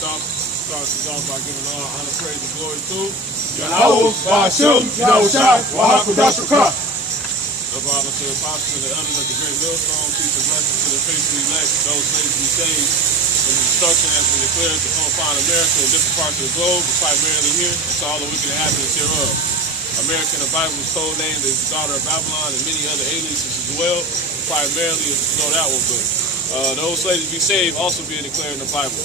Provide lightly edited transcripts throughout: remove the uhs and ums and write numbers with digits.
start this off by giving all honor, praise, and glory to Yahweh, Ba'ashem, Yahushua, Wahakudashukah. The Bible to the apostles and the elders of the great millstone, peace and blessings to the faithful elect, those slaves to be saved. And the destruction has been declared to come upon America in different parts of the globe, but primarily here, and to all the wicked inhabitants hereof. America in the Bible's code name is the daughter of Babylon and many other aliases as well. Primarily, you know that one, but those slaves to be saved also being declared in the Bible,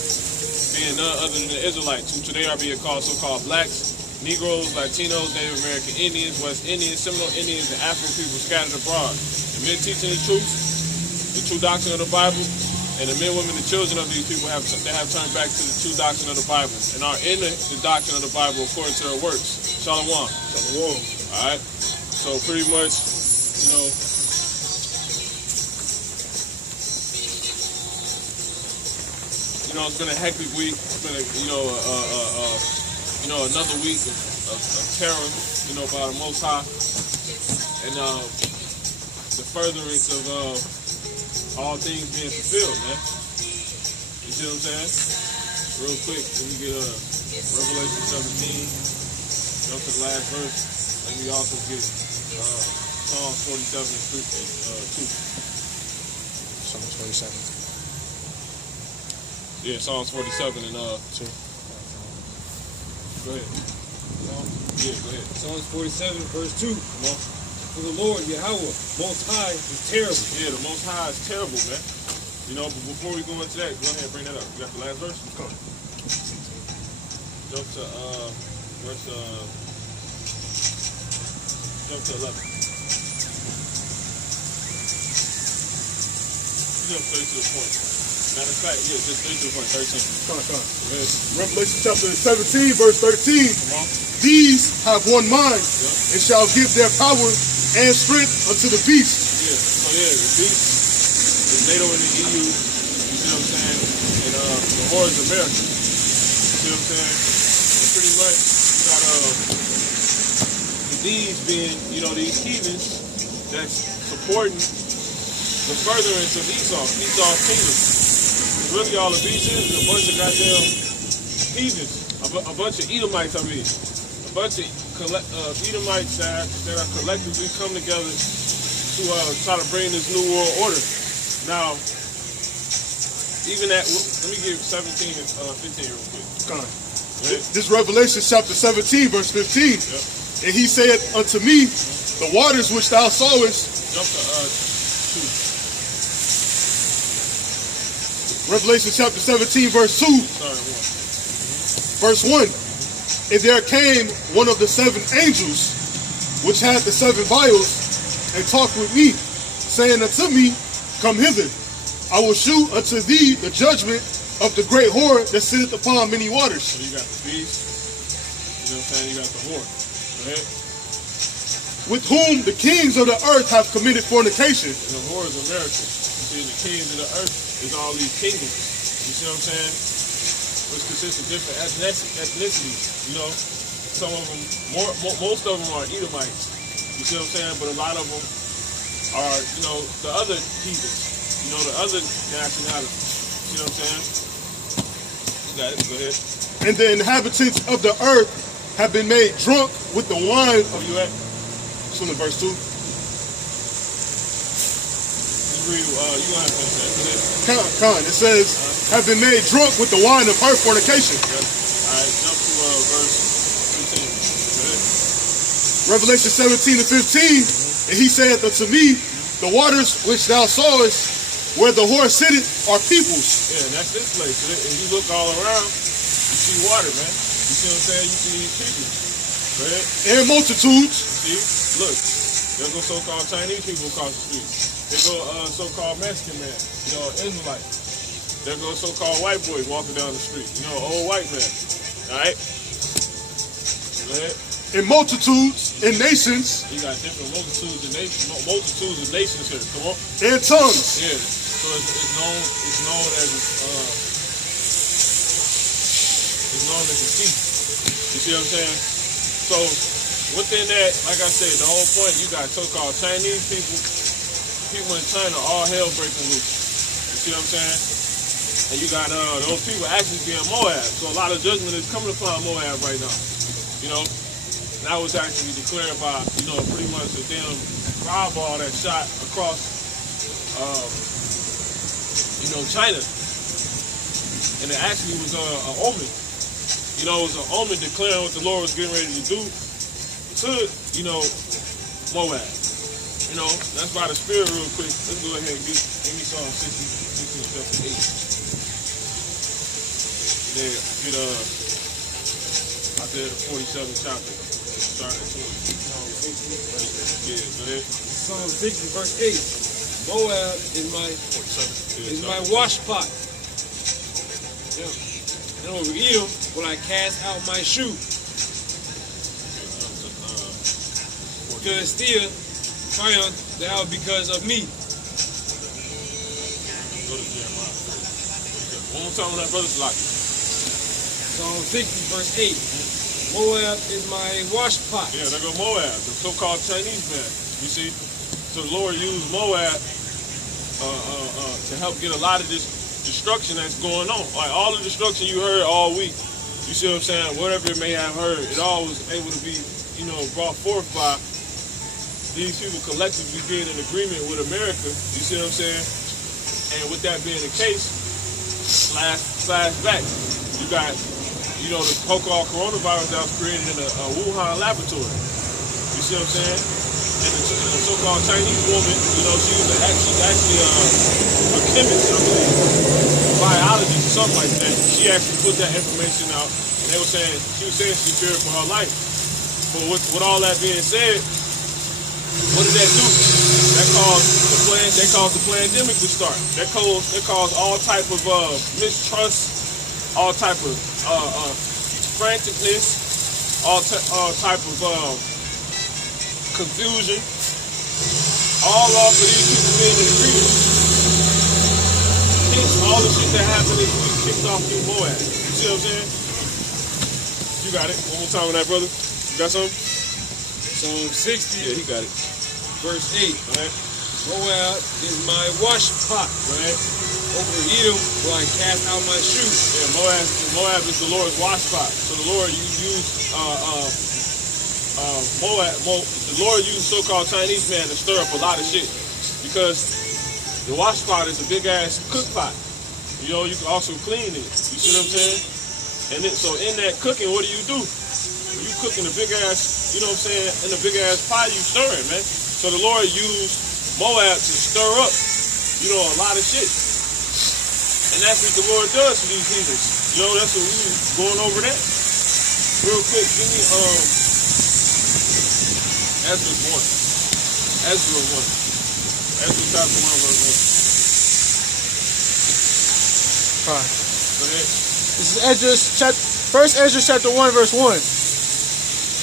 being none other than the Israelites, who today are being called so-called blacks, Negroes, Latinos, Native American Indians, West Indians, Seminole Indians, and Afro people scattered abroad. The men teaching the true doctrine of the Bible, and the men, women, and children of these people have turned back to the true doctrine of the Bible and are in the doctrine of the Bible according to their works. Shalom. Shalom. All right. So pretty much, you know, it's been a hectic week. It's been another week of terror, by the Most High, and the furtherance of all things being fulfilled, man. You see what I'm saying? Real quick, let me get Revelation 17, jump to the last verse, and we also get Psalm 47 and 2. Psalm 47. Yeah, Psalms 47 and 2. Go ahead. Yeah, go ahead. Psalms 47, verse 2. Come on. For the Lord, Yahweh, Most High, is terrible. Yeah, the Most High is terrible, man. But before we go into that, go ahead and bring that up. You got the last verse? Come on. Jump to jump to 11. Jump straight to the point. Matter of fact, yeah, just straight to the point, 13. Come on. Revelation chapter 17, verse 13. Come on. These have one mind, and shall give their power and strength unto the beast. Yeah, so the beast is NATO in the EU, you see what I'm saying? And the whore is America. You see what I'm saying? And pretty much you got these being, these heathens that's supporting the furtherance of Esau's kingdom. Really all the beast is a bunch of goddamn heathens, a bunch of Edomites, a bunch of Edomites that are collectively come together to try to bring this new world order. Now, even let me give 17 and 15 real quick. Come on. This Revelation chapter 17, verse 15. Yep. And he said unto me, the waters which thou sawest. Jump to 2. Revelation chapter 17, verse 2. Sorry, 1. Verse 1. And there came one of the 7 angels, which had the 7 vials, and talked with me, saying unto me, come hither. I will shew unto thee the judgment of the great whore that sitteth upon many waters. So you got the beast, you know what I'm saying? You got the whore. Go ahead. With whom the kings of the earth have committed fornication. And the whore is America. You see, the kings of the earth is all these kingdoms. You see what I'm saying? Which consists of different ethnicities. Some of them, most of them are Edomites. You see what I'm saying? But a lot of them are, the other heathens. The other nationality. You know what I'm saying? You got it. Go ahead. And the inhabitants of the earth have been made drunk with the wine. Where you at? It's in verse 2. You gonna have to finish that. Con. It says, have been made drunk with the wine of her fornication. Yep. All right, jump to verse 15. Revelation 17 and 15. And he said unto me, the waters which thou sawest, where the whore sitteth, are peoples. Yeah, and that's this place. If you look all around, you see water, man. You see what I'm saying? You see these people. Right? And multitudes. See? Look, there go so-called Chinese people across the street. There go so-called Mexican man, Israelite. There go so-called white boy walking down the street, old white man. All right? Go ahead. And multitudes and nations. You got different multitudes of nations here. Come on. And tongues. Yeah. So it's known as the chief. You see what I'm saying? So within that, like I said, the whole point, you got so-called Chinese people in China, all hell breaking loose. You see what I'm saying? And you got those people actually being Moab. So a lot of judgment is coming upon Moab right now. You know, and that was actually declared by, you know, pretty much a damn fireball that shot across, you know, China. And it actually was an omen. You know, it was an omen declaring what the Lord was getting ready to do to, you know, Moab. You know, that's by the Spirit real quick. Let's go ahead and give me Psalm 16 chapter 8. Then get out there the 47th chapter. Start at 20. Yeah, go ahead. Psalm 60 verse 8. Moab is my wash pot. Yeah. And over Edom will I cast out my shoe. Philistia triumph thou because of me. Go to Jeremiah. One more time on that, brother. Like Psalm 60 verse 8. Moab is my wash pot. yeah, there go Moab, the so-called Chinese man. You see, so the Lord used Moab to help get a lot of this destruction that's going on. Like all the destruction you heard all week. You see what I'm saying? Whatever it may have heard, it all was able to be, you know, brought forth by these people collectively being in agreement with America. You see what I'm saying? And with that being the case, flash back, you got, you know, the so-called coronavirus that was created in a Wuhan laboratory. You see what I'm saying? And the so-called Chinese woman, you know, she was actually a chemist, I believe, a biologist or something like that. She actually put that information out, and they were saying, she feared for her life. But with all that being said, what did that do? That caused the pandemic to start. That caused all type of mistrust, all type of franticness, all type of confusion, all off of these people being in agreement. Hence, all the shit that happened this week kicked off through Moab. You see what I'm saying? You got it. One more time on that, brother. You got something? Psalm 60 Yeah, he got it. verse 8. All right. Moab is my wash pot. Right. Over Edom will I cast out my shoe. Yeah, Moab is the Lord's wash spot. So the Lord used Moab. The Lord used so-called Chinese man to stir up a lot of shit, because the wash pot is a big ass cook pot. You know, you can also clean it. You see what I'm saying? And so in that cooking, what do? When you cooking a big ass, you know what I'm saying, in a big ass pot, you stirring, man. So the Lord used Moab to stir up, you know, a lot of shit. And that's what the Lord does for these heathens. You know, that's what we was going over that. Real quick, give me Ezra 1. Ezra 1. Ezra chapter 1, verse 1. Fine. Go ahead. This is First Ezra chapter 1, verse 1.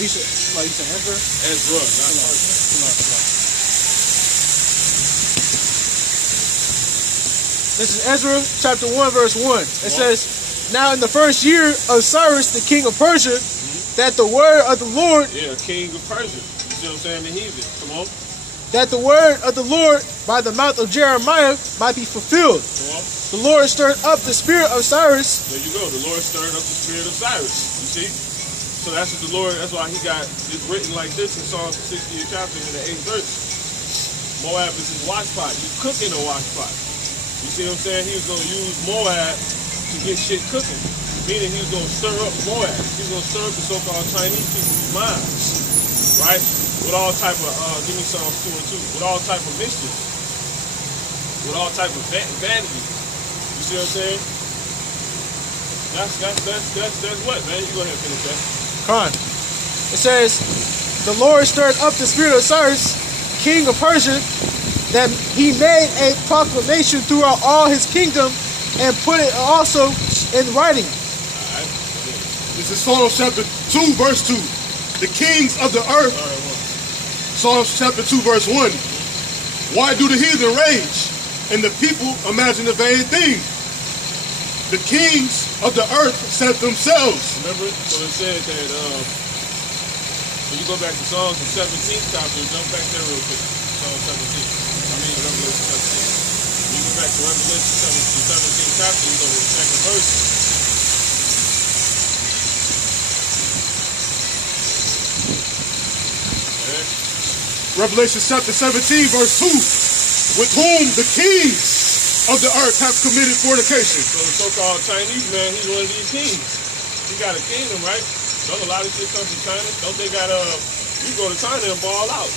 You said Ezra? Ezra, not first. This is Ezra chapter 1, verse 1. It says, now in the first year of Cyrus, the king of Persia, that the word of the Lord... Yeah, king of Persia. You see what I'm saying? The heathen. Come on. That the word of the Lord by the mouth of Jeremiah might be fulfilled. Come on. The Lord stirred up the spirit of Cyrus. There you go. The Lord stirred up the spirit of Cyrus. You see? So that's what the Lord, that's why he got it written like this in Psalm 60th chapter in the 8th verse. Moab is his wash pot. He's cooking a wash pot. You see what I'm saying? He was going to use Moab to get shit cooking. Meaning he was going to stir up Moab. He was going to stir up the so-called Chinese people's minds. Right? With all type of, give me Psalms 2 and 2. With all type of mischief. With all type of vanity. You see what I'm saying? That's what, man? You go ahead and finish that. Con. It says, the Lord stirred up the spirit of Cyrus, king of Persia, that he made a proclamation throughout all his kingdom and put it also in writing. All right. This is Psalms chapter 2, verse 2. The kings of the earth. All right, Psalms chapter 2, verse 1. Why do the heathen rage and the people imagine a vain thing? The kings of the earth set themselves. Remember? So it said that when you go back to Psalms, the 17th chapter, jump back there real quick. Psalm 17. I mean, Revelation 17. You go Go back to Revelation 17 chapter, you go to the second verse. Revelation chapter 17, verse 2. With whom the kings of the earth have committed fornication. So the so-called Chinese man, he's one of these kings. He got a kingdom, right? Don't a lot of shit come from China? Don't they got you go to China and ball out.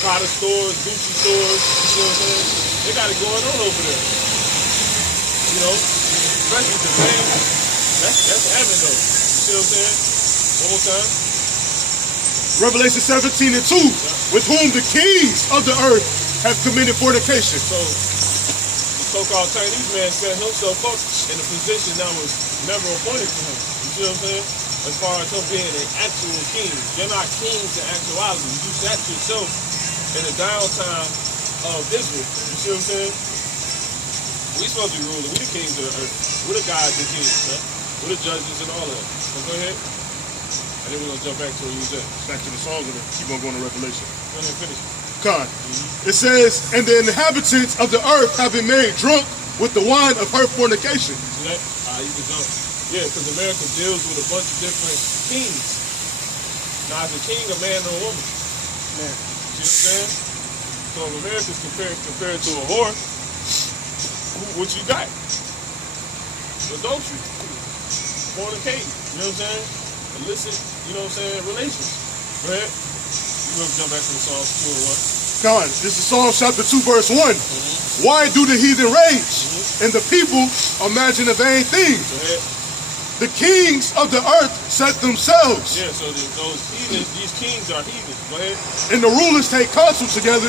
Prada stores, Gucci stores, you see what I'm saying? They got it going on over there. You know? Especially Japan. That's heaven though. You see what I'm saying? One more time. Revelation 17 and 2. With whom the kings of the earth have committed fornication. So the so-called Chinese man set himself up in a position that was never appointed to him. You see what I'm saying? As far as him being an actual king. You're not kings in actuality. You set yourself in the downtime of Israel. You see what I'm saying? We supposed to be ruling. We the kings of the earth. We're the guys and kings, huh? We're the judges and all that. So go ahead. And then we're going to jump back to where you was at. Back to the song and then keep on going to Revelation. Go ahead and finish. Con. It says, and the inhabitants of the earth have been made drunk with the wine of her fornication. See that? You can jump. Yeah, because America deals with a bunch of different kings. Now, is a king a man or a woman? Man. See what I'm saying? So if America's compared to a whore, what you got? Adultery. Fornicating. You know what I'm saying? Illicit, you know what I'm saying, relations. Go ahead. We're going to jump back to the Psalms 2 and 1. Con. This is Psalm chapter 2, verse 1. Why do the heathen rage? And the people imagine a vain thing. Go ahead. The kings of the earth set themselves. Yeah, so those heathens, these kings are heathens. Go ahead. And the rulers take counsel together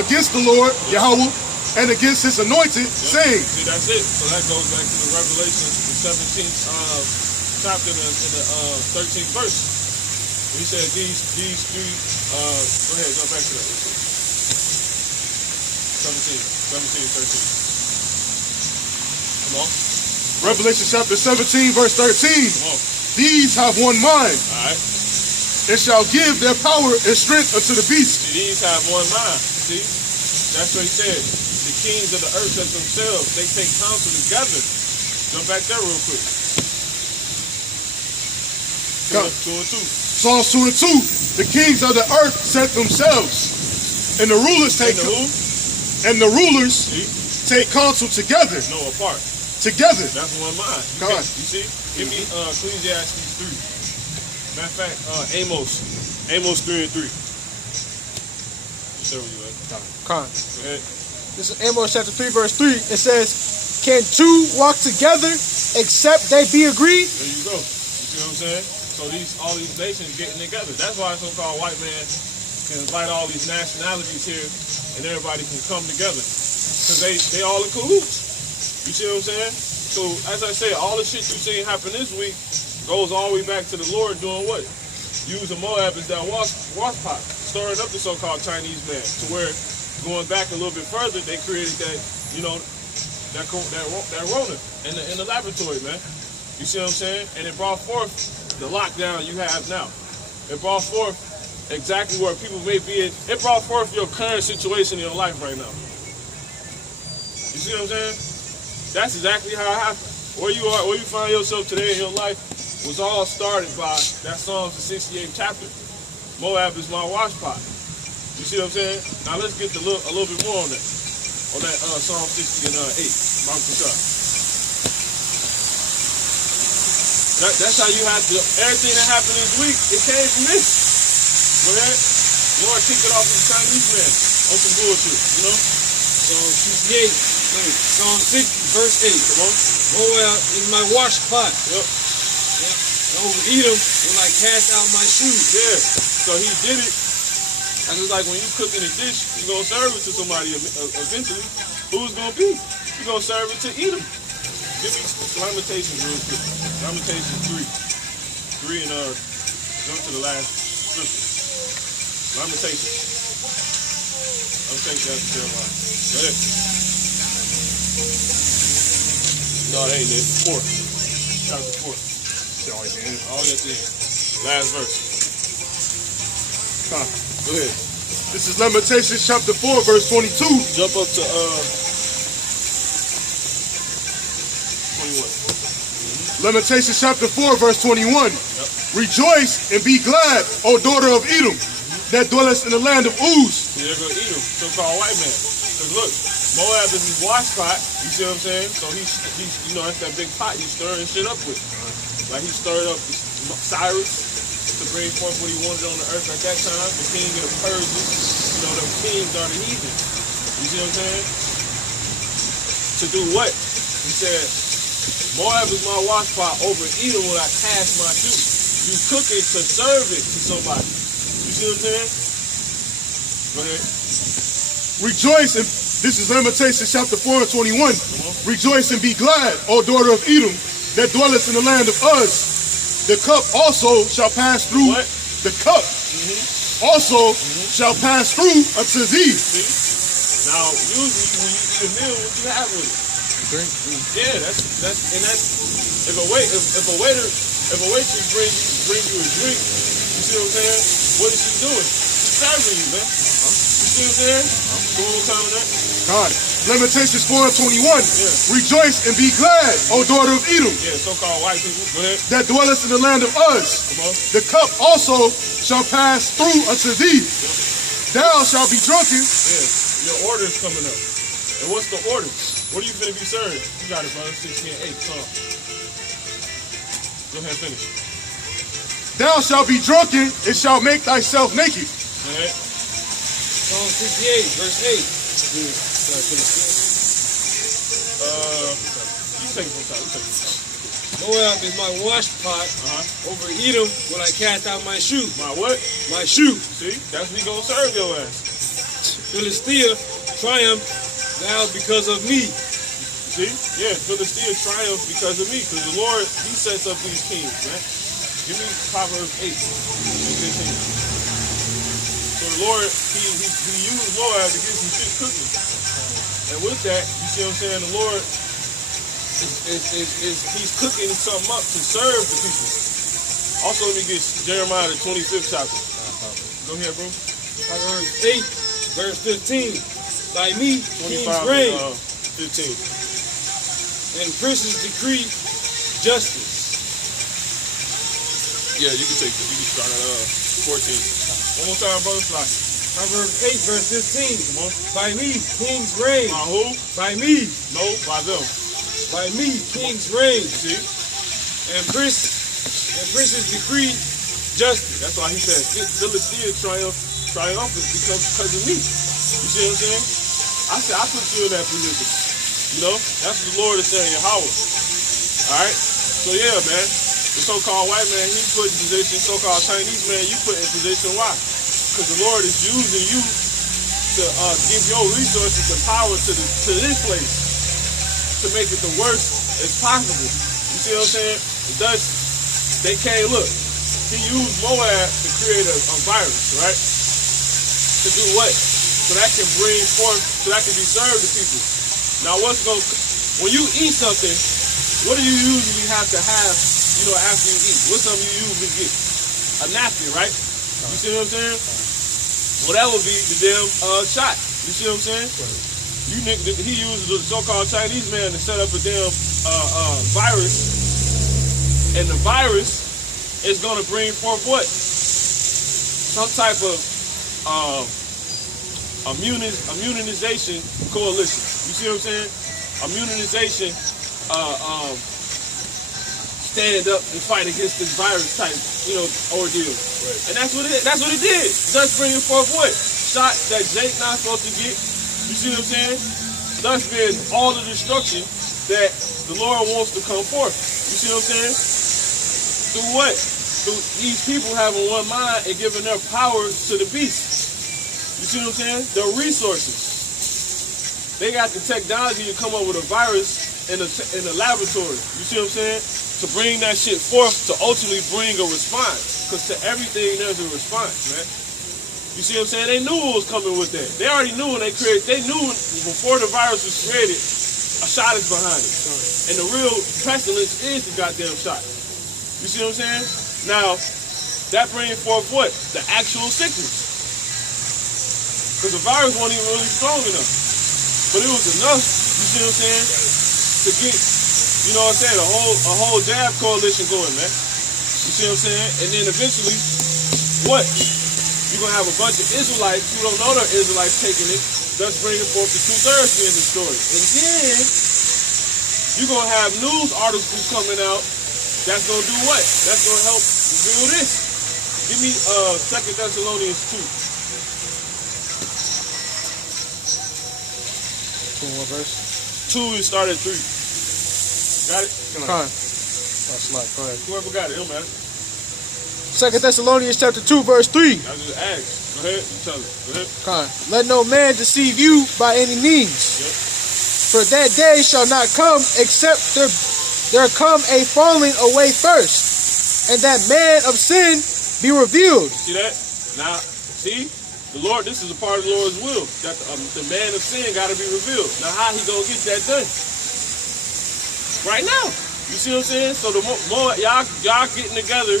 against the Lord, Yahweh, and against his anointed, saying. See, that's it. So that goes back to the Revelation, the 17th chapter in the 13th verse. He said these three, go ahead, jump back to that. 17, 13. Come on. Revelation chapter 17, verse 13. Come on. These have one mind, All right. and shall give their power and strength unto the beast. See, these have one mind. See? That's what he said. The kings of the earth as themselves, they take counsel together. Jump back there real quick. Two and two. Psalms 2 and 2. The kings of the earth set themselves, and the rulers take and the rulers See? take counsel together. No, apart. Together. That's one mind. Come on. You see? Give me Ecclesiastes 3. Matter of fact, Amos 3 and 3. Show you that. Con. Go ahead. This is Amos chapter 3, verse 3. It says, can two walk together except they be agreed? There you go. You see what I'm saying? So all these nations getting together. That's why a so-called white man can invite all these nationalities here and everybody can come together. Because they all in cahoots. You see what I'm saying? So, as I say, all the shit you seen happen this week goes all the way back to the Lord doing what? Using Moab as that wash pot, stirring up the so-called Chinese man, to where, going back a little bit further, they created that, you know, that Rona in the laboratory, man. You see what I'm saying? And it brought forth the lockdown you have now. It brought forth exactly where people may be in. It brought forth your current situation in your life right now. You see what I'm saying? That's exactly how it happened. Where you are, where you find yourself today in your life was all started by that Psalms, the 68th chapter. Moab is my wash pot. You see what I'm saying? Now let's get a little bit more on that. On that Psalm 60 and 8. That's how you have to, everything that happened this week, it came from this. Go ahead. Lord kicked it off with the Chinese man on some bullshit, you know? Psalm 68, Psalm 60, verse 8. Come on. Moab is my wash pot. Yep. And over Edom will I cast out my shoes. Yeah. So he did it. And it's like when you cooking a dish, you're going to serve it to somebody eventually. Who's going to be? You're going to serve it to Edom. Give me Lamentations real quick. Lamentations 3. 3 and jump to the last scripture. Lamentations. Lamentations after Jeremiah. Go ahead. No, it ain't it. 4. Chapter 4. All that thing. Last verse. Go ahead. This is Lamentations chapter 4, verse 22. Jump up to Lamentations chapter 4, verse 21. Rejoice and be glad, O daughter of Edom, that dwellest in the land of Uz. They're going to eat him, so-called white man. Because look, Moab is his wash pot, you see what I'm saying? So he's you know, that's that big pot he's stirring shit up with. Like he stirred up Cyrus to bring forth what he wanted on the earth at that time, the king of the Persians. You know, them kings are the heathen. You see what I'm saying? To do what? He said, Moab is my wash pot, over Edom will I cast my shoe. You cook it to serve it to somebody. You see what I'm saying? Go ahead. Rejoice, and this is Lamentations chapter 4 and 21. Rejoice and be glad, O daughter of Edom, that dwellest in the land of Uz. The cup also shall pass through. What? The cup also shall pass through unto thee. See? Now, usually when you eat a meal, what you have with it? Drink. Yeah, that's if a waitress bring you a drink, you see what I'm saying? What is she doing? She's serving you, man. You see what I'm saying? Go on, time with that. God. Lamentations 4 and 21. Rejoice and be glad, O daughter of Edom, Yeah, so-called white people. Go ahead. that dwellest in the land of Uz. Come on. The cup also shall pass through unto thee. Thou shalt be drunken. Yeah, your order's coming up. And what's the order? What are you finna be served? You got it, brother. 16 and 8. Come on. Go ahead, finish. Thou shalt be drunken, and shalt make thyself naked. Go ahead. Psalm 68, verse 8. You take it from top. You take it from top. Moab is my wash pot. Over Edom will I cast out my shoe. My what? My shoe. See? That's what he gonna serve your ass. Philistia triumph now because of me. See? Yeah, Philistia triumphed because of me. Because the Lord, he sets up these kings, man. Give me Proverbs 8 and 15. So the Lord, he used Moab to get some shit cooking. And with that, you see what I'm saying? The Lord he's cooking something up to serve the people. Also, let me get Jeremiah the 25th chapter. Go ahead, bro. Proverbs 8, verse 15. By me, kings 25 reign, and 15. and princes decree justice. Yeah, you can take it. You can start at 14. One more time, brother. Fly. Proverbs 8, verse 15. Come on. By me, kings reign. By who? By me. No, by them. By me, kings reign. See? And princes decree justice. That's why he said, Philistia triumphant because of me. You see what I'm saying? I said, I put you in that position. You know? That's what the Lord is saying, Yahweh. Alright? So yeah, man. The so-called white man, he put in position. So-called Chinese man, you put in position. Why? Because the Lord is using you to give your resources and power to this place to make it the worst as possible. You see what I'm saying? Thus, they can't look. He used Moab to create a virus, right? To do what? So that can bring forth, so that can be served to people. Now, when you eat something, what do you usually have to have, you know, after you eat? What's something you usually get? A napkin, right? You see what I'm saying? Well, that would be the damn shot. You see what I'm saying? He used the so-called Chinese man to set up a damn virus, and the virus is going to bring forth what? Some type of immunization coalition. You see what I'm saying? Immunization stand up and fight against this virus type, you know, ordeal. Right. And that's what it did. Thus bringing forth what? Shot that Jake not supposed to get. You see what I'm saying? Thus being all the destruction that the Lord wants to come forth. You see what I'm saying? Through what? Through these people having one mind and giving their power to the beast. You see what I'm saying? Their resources. They got the technology to come up with a virus in the laboratory. You see what I'm saying? To bring that shit forth to ultimately bring a response. Because to everything there's a response, man. You see what I'm saying? They knew what was coming with that. They already knew when they knew before the virus was created, a shot is behind it. And the real pestilence is the goddamn shot. You see what I'm saying? Now, that brings forth what? The actual sickness. Because the virus wasn't even really strong enough. But it was enough, you see what I'm saying, to get You know what I'm saying? A whole jab coalition going, man. You see what I'm saying? And then eventually, what? You're going to have a bunch of Israelites who don't know they're Israelites taking it, thus bringing forth the 2/3 being the story. And then you're going to have news articles coming out that's going to do what? That's going to help reveal this. Give me 2 Thessalonians 2. One verse. 2, it started 3. Got it? Con. That's like, go ahead. Whoever got it, it don't matter. 2 Thessalonians chapter 2, verse 3. I just asked. Go ahead, you tell it. Go ahead. Con. Let no man deceive you by any means. Yep. For that day shall not come except there come a falling away first, and that man of sin be revealed. See that? Now, see? The Lord, this is a part of the Lord's will. That the man of sin got to be revealed. Now, how he going to get that done? Right now. You see what I'm saying? So the more y'all getting together,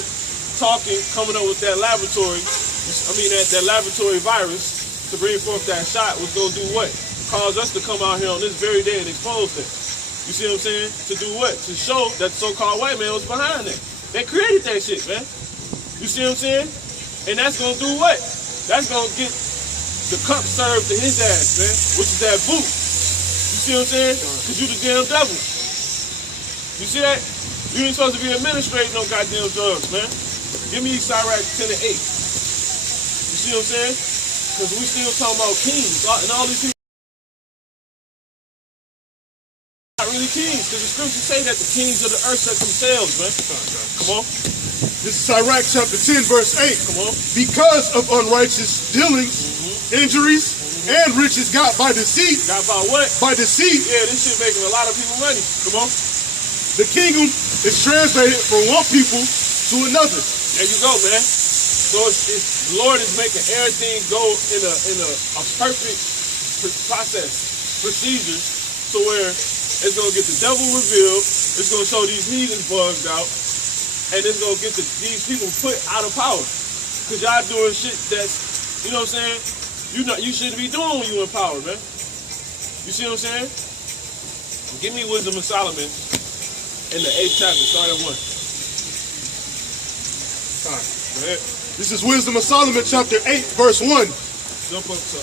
talking, coming up with that laboratory, that laboratory virus to bring forth that shot was going to do what? Cause us to come out here on this very day and expose that. You see what I'm saying? To do what? To show that the so-called white man was behind that. They created that shit, man. You see what I'm saying? And that's going to do what? That's going to get the cup served to his ass, man, which is that boot. You see what I'm saying? Because you the damn devil. You see that? You ain't supposed to be administrating no goddamn drugs, man. Give me Sirach 10 and 8. You see what I'm saying? Because we still talking about kings. And all these people not really kings. Because the scriptures say that the kings of the earth set themselves, man. Come on. This is Sirach chapter 10, verse 8. Come on. Because of unrighteous dealings, injuries, and riches got by deceit. Got by what? By deceit. Yeah, this shit making a lot of people money. Come on. The kingdom is translated from one people to another. There you go, man. So the Lord is making everything go in a perfect procedure, to where it's gonna get the devil revealed. It's gonna show these heathens bugged out, and it's gonna get these people put out of power. Cause y'all doing shit that's, you know what I'm saying? You shouldn't be doing when you in power, man. You see what I'm saying? Give me Wisdom of Solomon in the 8th chapter, start at 1. Go ahead. This is Wisdom of Solomon chapter 8, verse 1. Jump up to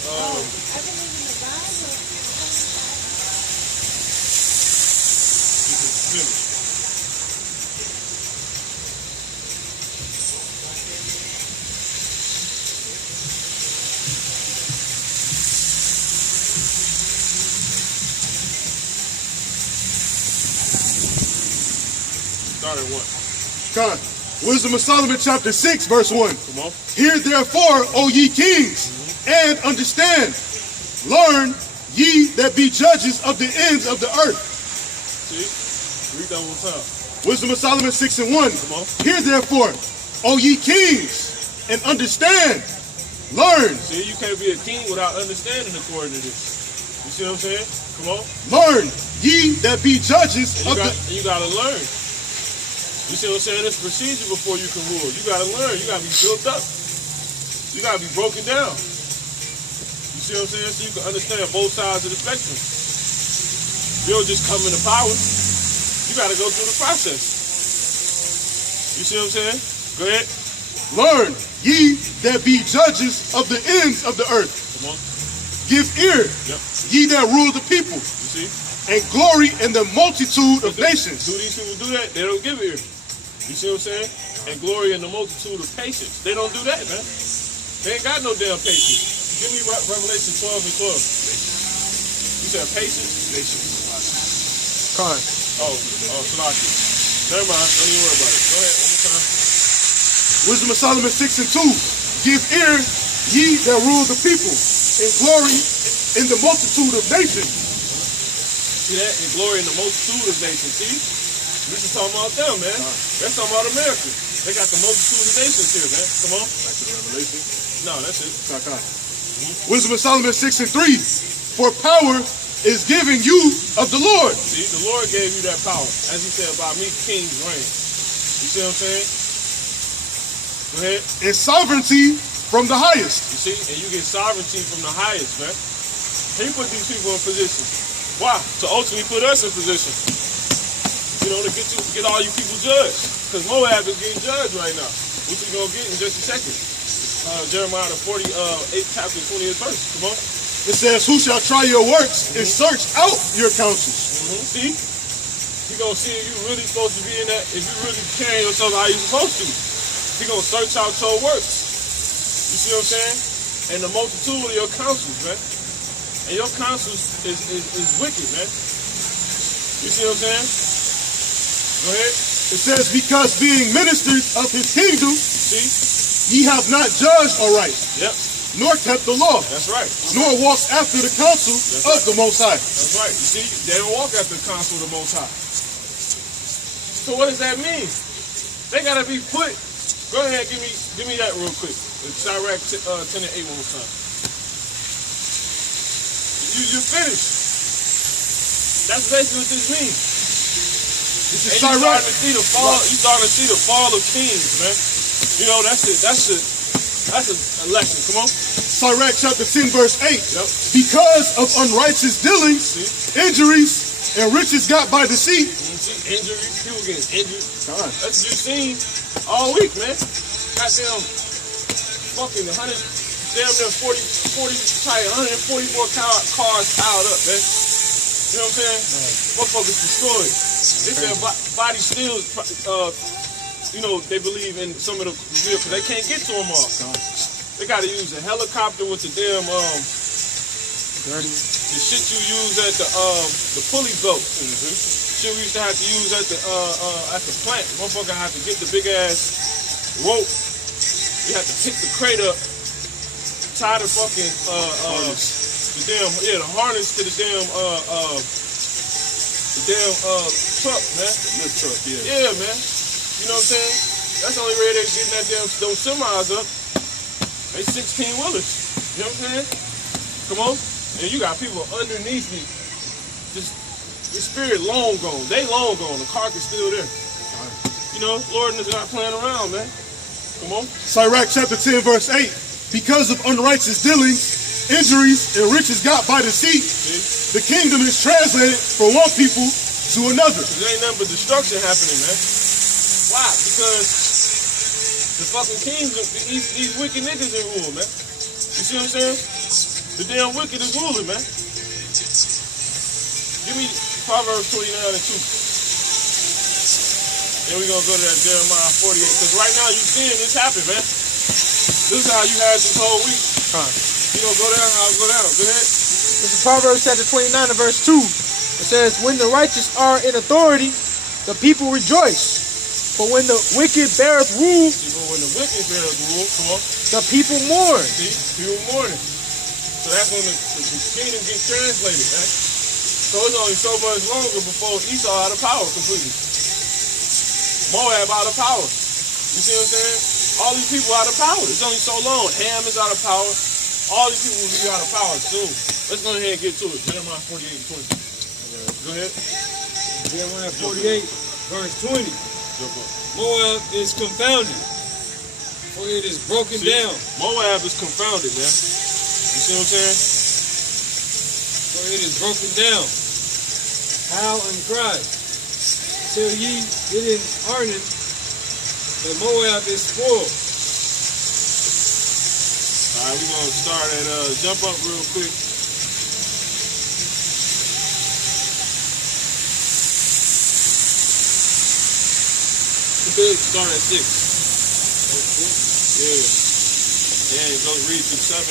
start at 1. God. Wisdom of Solomon chapter 6, verse 1. Come on. Hear therefore, O ye kings, and understand. Learn, ye that be judges of the ends of the earth. See? Read that one time. Wisdom of Solomon 6 and 1. Come on. Hear therefore, O ye kings, and understand. Learn. See, you can't be a king without understanding according to this. You see what I'm saying? Come on. Learn, ye that be judges of You gotta learn. You see what I'm saying? There's procedure before you can rule. You gotta learn. You gotta be built up. You gotta be broken down. You see what I'm saying? So you can understand both sides of the spectrum. You don't just come into power. You gotta go through the process. You see what I'm saying? Go ahead. Learn, ye that be judges of the ends of the earth. Come on. Give ear, Yep. ye that rule the people, You see? and glory in the multitude of nations. Do these people do that? They don't give ear. You see what I'm saying? And glory in the multitude of patience. They don't do that, man. They ain't got no damn patience. Give me Revelation 12 and 12. You said patience? Con. Oh, Salaki. Never mind. Don't even worry about it. Go ahead. One more time. Wisdom of Solomon 6 and 2. Give ear, ye that rule the people, and glory in the multitude of nations. See that? And glory in the multitude of nations. See? This is talking about them, man. That's talking about America. They got the multitude of nations here, man. Come on. Back to the Revelation. No, that's it. Wisdom of Solomon 6 and 3. For power is given you of the Lord. See, the Lord gave you that power. As he said, by me kings reign. You see what I'm saying? Go ahead. And sovereignty from the highest. You see? And you get sovereignty from the highest, man. He put these people in position. Why? To ultimately put us in position. You know, to get all you people judged. Because Moab is getting judged right now, which we're going to get in just a second. Jeremiah the 48th chapter, 20th verse. Come on. It says, who shall try your works and search out your counsels? See? He gonna see if you really supposed to be in that, if you really carrying yourself how you supposed to. He gonna search out your works. You see what I'm saying? And the multitude of your counsels, man. And your counsels is wicked, man. You see what I'm saying? Go ahead. It says, because being ministers of his kingdom, See? ye have not judged aright, Yep. nor kept the law, That's right. nor walked after the counsel of the Most High. That's right. You see, they don't walk after the counsel of the Most High. So what does that mean? They gotta be put. Go ahead, give me that real quick. Sirach 10 and 8 one more time. You finished. That's basically what this means. This is And you Sirach. starting to see the fall. You starting to see the fall of kings, man. You know that's it. That's a lesson. Come on. Sirach chapter 10 verse 8. Yep. Because of unrighteous dealings, See? injuries, and riches got by deceit. See, injuries. People getting injured. God. That's what you seen all week, man. Goddamn fucking 100, damn near 40, probably 144 cars piled up, man. You know what I'm saying? Motherfuckers destroyed. They said body still, you know, they believe in some of the vehicles. They can't get to them all. They got to use a helicopter with the damn, the shit you use at the pulley belt. Shit we used to have to use at the plant. Motherfucker had to get the big ass rope. We had to pick the crate up, tie the fucking the harness to the damn truck, man. Lift truck, yeah. Yeah, man. You know what I'm saying? That's the only way they're getting that damn those semis up. They 16 wheelers. You know what I'm saying? Come on. And you got people underneath me. Just the spirit long gone. They long gone. The carcass still there. You know, Lord is not playing around, man. Come on. Sirach chapter 10 verse 8. Because of unrighteous dealings, injuries, and riches got by deceit, See? the kingdom is translated from one people to another. There ain't nothing but destruction happening, man. Why? Because the fucking kings, these wicked niggas in rule, man. You see what I'm saying? The damn wicked is ruling, man. Give me Proverbs 29 and 2. Then we're going to go to that Jeremiah 48. Because right now you seeing this happen, man. This is how you had this whole week. You going to go down, I'll go down. Go ahead. This is Proverbs chapter 29 and verse 2. It says, when the righteous are in authority, the people rejoice. But when the wicked beareth rule, When the wicked bears rule, come on. the people mourn. See, people mourning. So that's when the kingdom gets translated, man. So it's only so much longer before Esau out of power completely. Moab out of power. You see what I'm saying? All these people out of power. It's only so long. Ham is out of power. All these people will be out of power soon. Let's go ahead and get to it. Jeremiah 48 and 20. Go ahead. Jeremiah 48, verse 20. Moab is confounded, for it is broken See, down. Moab is confounded, man. You see what I'm saying? For it is broken down. Howl and cry. Till ye get in Arnon, that Moab is spoiled. All right, we're going to start at, jump up real quick. Start at 6. Yeah. And go read through 7.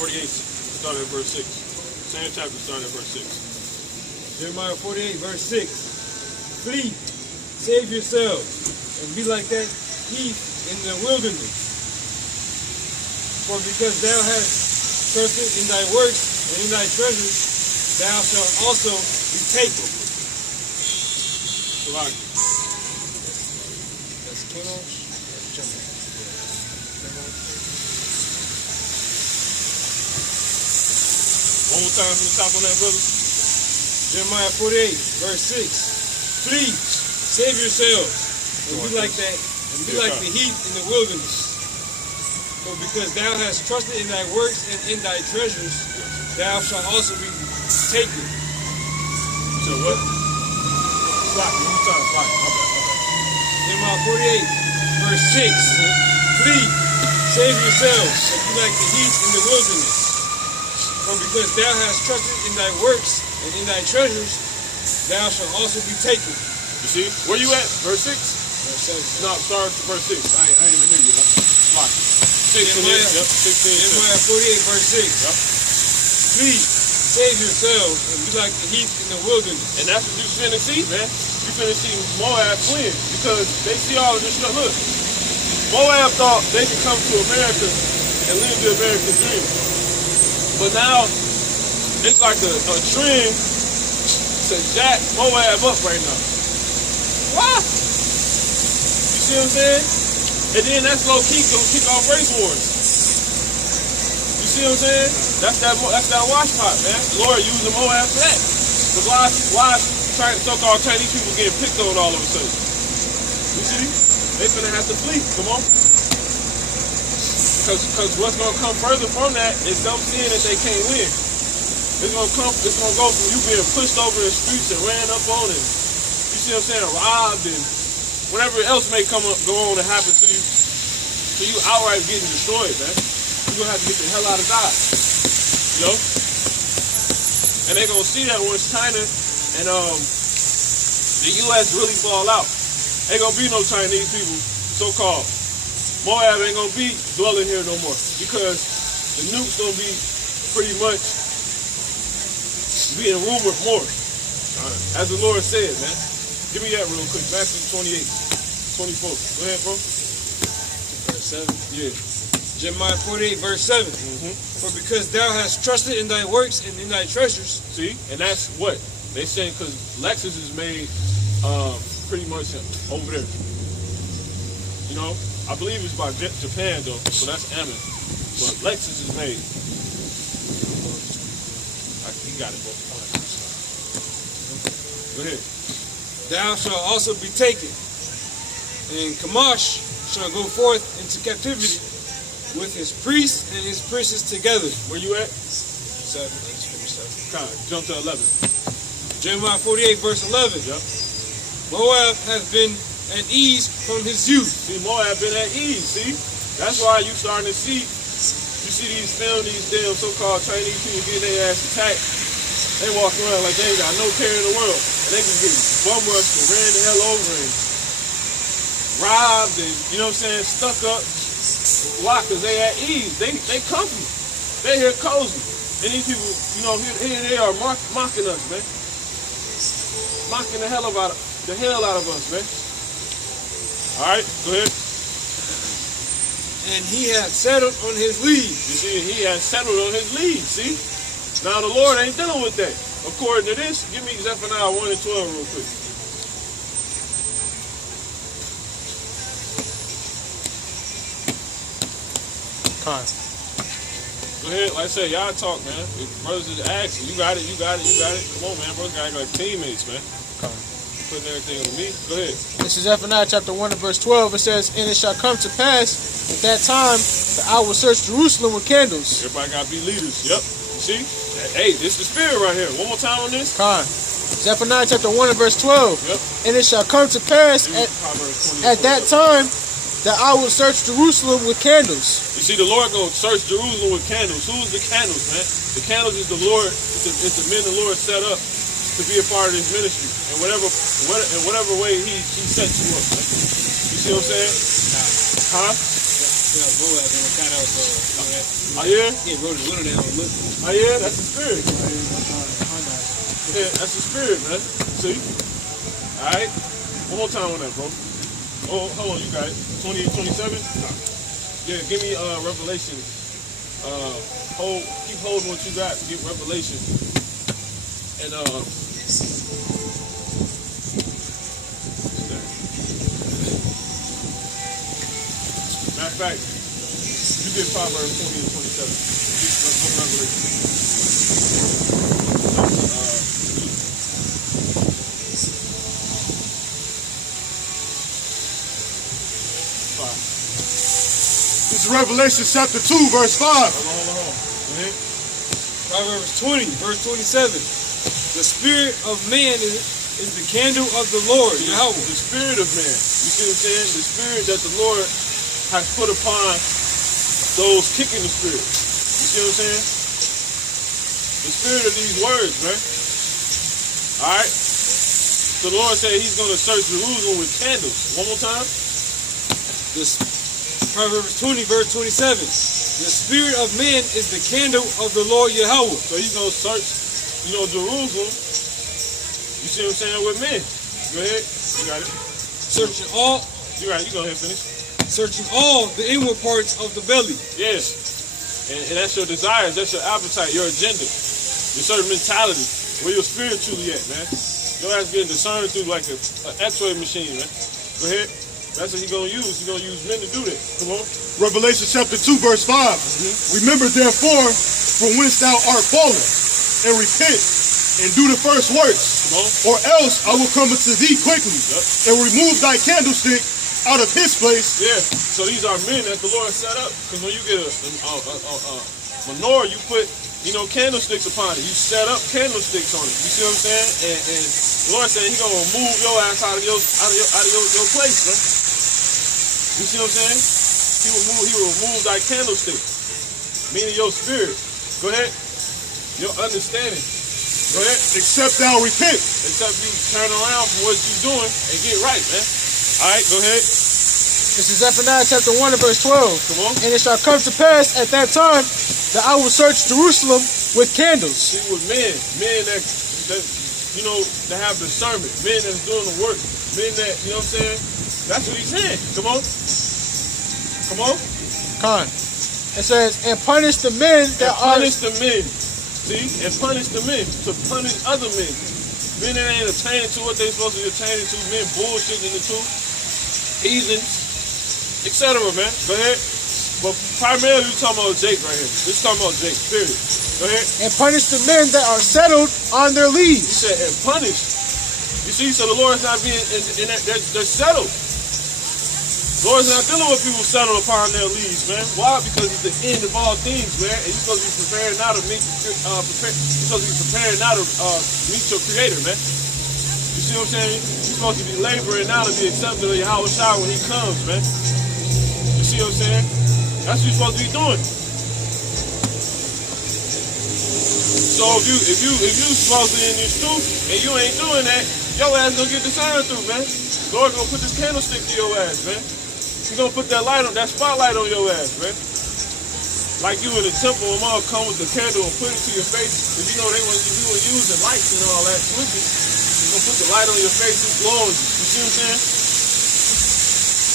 48. Start at verse 6. Same chapter, start at verse 6. Jeremiah 48, verse 6. Flee, save yourselves, and be like that heath in the wilderness. For because thou hast trusted in thy works and in thy treasures, thou shalt also be taken. That's Kemosh. one more time from the top on that, brother. Jeremiah 48, verse 6. Flee, save yourselves, and be like that, and be like the heath in the wilderness. For because thou hast trusted in thy works and in thy treasures, thou shalt also be taken. said what? Slack. One more time. Slack. My bad. Jeremiah 48, verse 6. Flee, save yourselves, if you like the heat in the wilderness. For because thou hast trusted in thy works and in thy treasures, thou shalt also be taken. You see? Where you at? Verse 6? Verse 7. No, start to verse 6. I ain't even hear you. Slack. 16. Yep. 16. Jeremiah 48, verse 6. Yep. Flee, save yourselves, if you like the heat in the wilderness. And that's what you finna see, man. You finna see Moab win because they see all of this stuff. Look, Moab thought they could come to America and live the American dream. But now, it's like a trend to jack Moab up right now. What? You see what I'm saying? And then that's low-key gonna kick off race wars. You see what I'm saying? That's that wash pot, man. The Lord using Moab for that. Because why so-called Chinese people getting picked on all of a sudden? You see? They finna have to flee. Come on. Because what's gonna come further from that is them seeing that they can't win. It's gonna go from you being pushed over in the streets and ran up on and you see what I'm saying, robbed and whatever else may go on and happen to you outright getting destroyed, man. You're gonna have to get the hell out of Dodge. You know? And they're gonna see that once China and the US really fall out. Ain't gonna be no Chinese people, so-called. Moab ain't gonna be dwelling here no more because the nuke's gonna be pretty much being rumored more. As the Lord said, man. Give me that real quick. Matthew 28, 24. Go ahead, bro. Verse 7. Yeah. Jeremiah 48, verse 7. For because thou hast trusted in thy works and in thy treasures. See? And that's what? They saying because Lexus is made pretty much over there. You know? I believe it's by Japan, though. So that's Ammon. But Lexus is made. You got it, bro. Go ahead. Thou shalt also be taken, and Chemosh shall go forth into captivity with his priests and his princes together. Where you at? 7. Let's finish 7. Kind of jump to 11. Jeremiah 48, verse 11. Yep. Moab hath been at ease from his youth. See, Moab been at ease, see? That's why you starting to see, you see these damn so-called Chinese people getting their ass attacked. They walk around like they ain't got no care in the world. And they just getting bum rushed and ran the hell over and robbed and, you know what I'm saying, stuck up. Why? Because they at ease. They comfy. They here cozy. And these people, you know, here they are mocking us, man. Mocking the hell out of us, man. All right, go ahead. And he hath settled on his leave. You see, he has settled on his leave, see? Now the Lord ain't dealing with that. According to this, give me Zephaniah 1 and 12 real quick. Go ahead, like I said, y'all talk, man. If brothers is asking, you got it. Come on, man. Brothers got like teammates, man. Putting everything on me. Go ahead. This is Zephaniah chapter 1 and verse 12. It says, and it shall come to pass at that time that I will search Jerusalem with candles. Everybody got to be leaders. Yep. You see? Hey, this is the spirit right here. One more time on this. Zephaniah chapter 1 and verse 12. Yep. And it shall come to pass at that time that I will search Jerusalem with candles. You see, the Lord going to search Jerusalem with candles. Who's the candles, man? The candles is the Lord. It's the men the Lord set up to be a part of his ministry. And whatever way he sets you up, man. You see what I'm saying? Huh? Oh, yeah? He wrote his window down. Oh, yeah? That's the spirit. Yeah, that's the spirit, man. See? All right? One more time on that, bro. Oh, hold on, you got it. 20 and 27? Yeah, give me Revelation. Keep holding what you got. Give Revelation. And matter of fact, you get Proverbs 20 and 27. Let's go Revelation. This is Revelation chapter 2, verse 5. Hold on. Go ahead. Proverbs 20, verse 27. The spirit of man is the candle of the Lord, Yahweh. The spirit of man. You see what I'm saying? The spirit that the Lord has put upon those kicking the spirit. You see what I'm saying? The spirit of these words, man. Alright? So the Lord said he's going to search Jerusalem with candles. One more time. Proverbs 20, verse 27. The spirit of man is the candle of the Lord Yahweh. So he's going to search, Jerusalem. You see what I'm saying? With men. Go ahead. You got it. Searching all. You got it. You go ahead and finish. Searching all the inward parts of the belly. Yes. And that's your desires. That's your appetite, your agenda, your certain mentality. Where your spirit truly at, man. Your ass getting discerned through like an x-ray machine, man. Go ahead. That's what he's going to use. He's going to use men to do that. Come on. Revelation chapter 2, verse 5. Remember therefore from whence thou art fallen, and repent, and do the first works. Come on. Or else I will come unto thee quickly, and remove thy candlestick out of his place. Yeah. So these are men that the Lord set up. Because when you get a menorah, you put, candlesticks upon it. You set up candlesticks on it. You see what I'm saying? And the Lord said he's gonna remove your ass out of your place, man. You see what I'm saying? He will remove thy candlestick. Meaning your spirit. Go ahead. Your understanding. Go ahead. Except thou repent. Except you turn around from what you're doing and get right, man. Alright, go ahead. This is Zephaniah chapter 1 and verse 12. Come on. And it shall come to pass at that time that I will search Jerusalem with candles. See, with men that that have discernment, men that's doing the work, men that, you know what I'm saying? That's what he's saying. Come on. Come on. Con. It says, and punish the men that punish the men. See? And punish the men. To punish other men. Men that ain't attaining to what they supposed to be attaining to. Men bullshitting the truth. Heathens. Etc. man. Go ahead. But primarily we're talking about Jake right here. This is talking about Jake. Period. Go ahead. And punish the men that are settled on their He leaves. said, and punish. You see, so the Lord's not being, in that, they're settled. The Lord's not dealing with people settled upon their leaves, man. Why? Because it's the end of all things, man. And you're supposed to be preparing now to meet, you're supposed to be preparing now to meet your Creator, man. You see what I'm saying? You're supposed to be laboring now to be accepted of Yahweh Shai when He comes, man. You see what I'm saying? That's what you're supposed to be doing. So if you supposed to be in this truth and you ain't doing that, your ass gonna get discerned through, man. The Lord gonna put this candlestick to your ass, man. He's gonna put that light on, that spotlight on your ass, man. Like you in the temple, and mom come with the candle and put it to your face. If you know we were using lights and all that, switches. He's gonna put the light on your face, it's glowing. You see what I'm saying?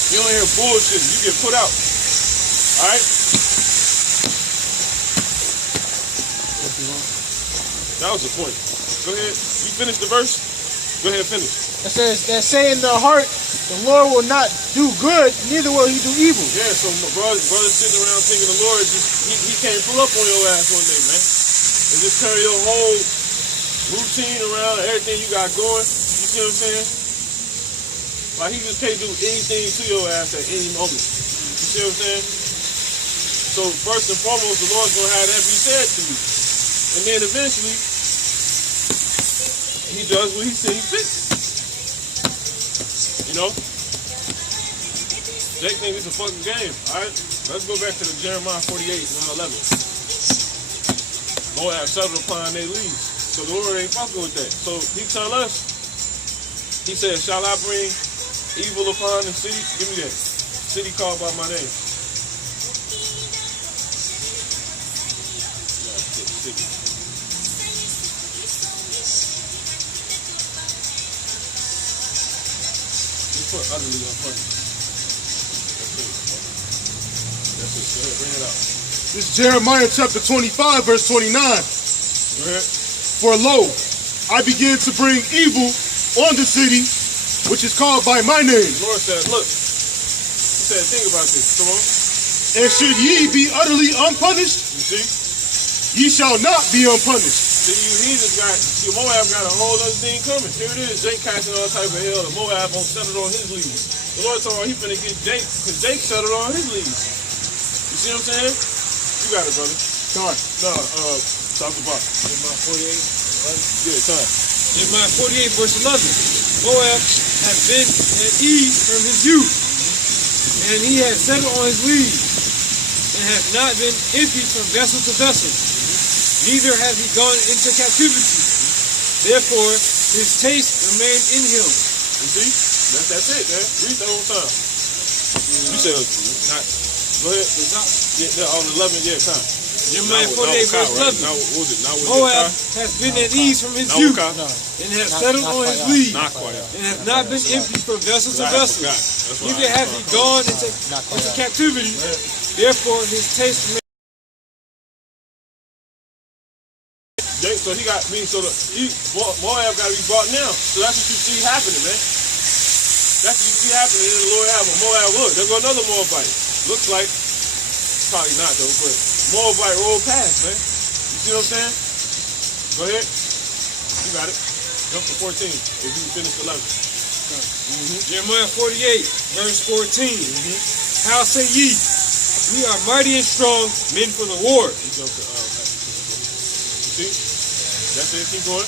You don't hear bullshit, you get put out. Alright? That was the point. Go ahead. You finish the verse? Go ahead and finish. It says that say in their heart, the Lord will not do good, neither will He do evil. Yeah, so my brother sitting around thinking the Lord he can't pull up on your ass one day, man. And just turn your whole routine around, everything you got going. You see what I'm saying? Like he just can't do anything to your ass at any moment. You see what I'm saying? So first and foremost, the Lord's gonna have that be said to you. And then eventually, He does what He sees fit. You know? Jake thinks it's a fucking game. Alright? Let's go back to the Jeremiah 48 and 11. Moab settled upon their leaves. So the Lord ain't fucking with that. So He tell us, He said, shall I bring evil upon the city? Give me that. City called by my name. Put utterly unpunished. That's it. Go ahead, bring it out. This is Jeremiah chapter 25, verse 29. Go ahead. For lo, I begin to bring evil on the city, which is called by my name. The Lord said, look. He said, think about this. Come on. And should ye be utterly unpunished, You see? ye shall not be unpunished. See, you heathens Moab got a whole other thing coming. Here it is, Jake casting all type of hell. The Moab won't settle on his leaves. The Lord told him he finna get Jake, because Jake settled on his leaves. You see what I'm saying? You got it, brother. God. No, talk about Jeremiah 48. Yeah, time. Jeremiah 48, verse 11. Moab hath been at ease from his youth, and he hath settled on his leaves, and hath not been emptied from vessel to vessel, neither hath he gone into captivity. Therefore his taste remained in him. You see? That's it, man. Read that whole time. You said not. Go ahead. Yeah, on 11, yeah, time. Jeremiah 48, verse 11. Now, what was it? Now, Moab hath been at ease from his youth, and hath settled on his leaves, Not quite. and hath not been emptied from vessel to I vessel. forgot. That's why Neither hath he gone into captivity. Therefore his taste remained. So he got me. So Moab got to be brought now. So that's what you see happening, man. That's what you see happening in the Lord have a Moab. Look, there go another Moabite. Looks like probably not though, but Moabite rolled past, man. You see what I'm saying? Go ahead. You got it. Jump to 14 if you finish 11. Jeremiah 48, verse 14. How say ye, we are mighty and strong, men for the war. You jump to, you see? That's it. Keep going.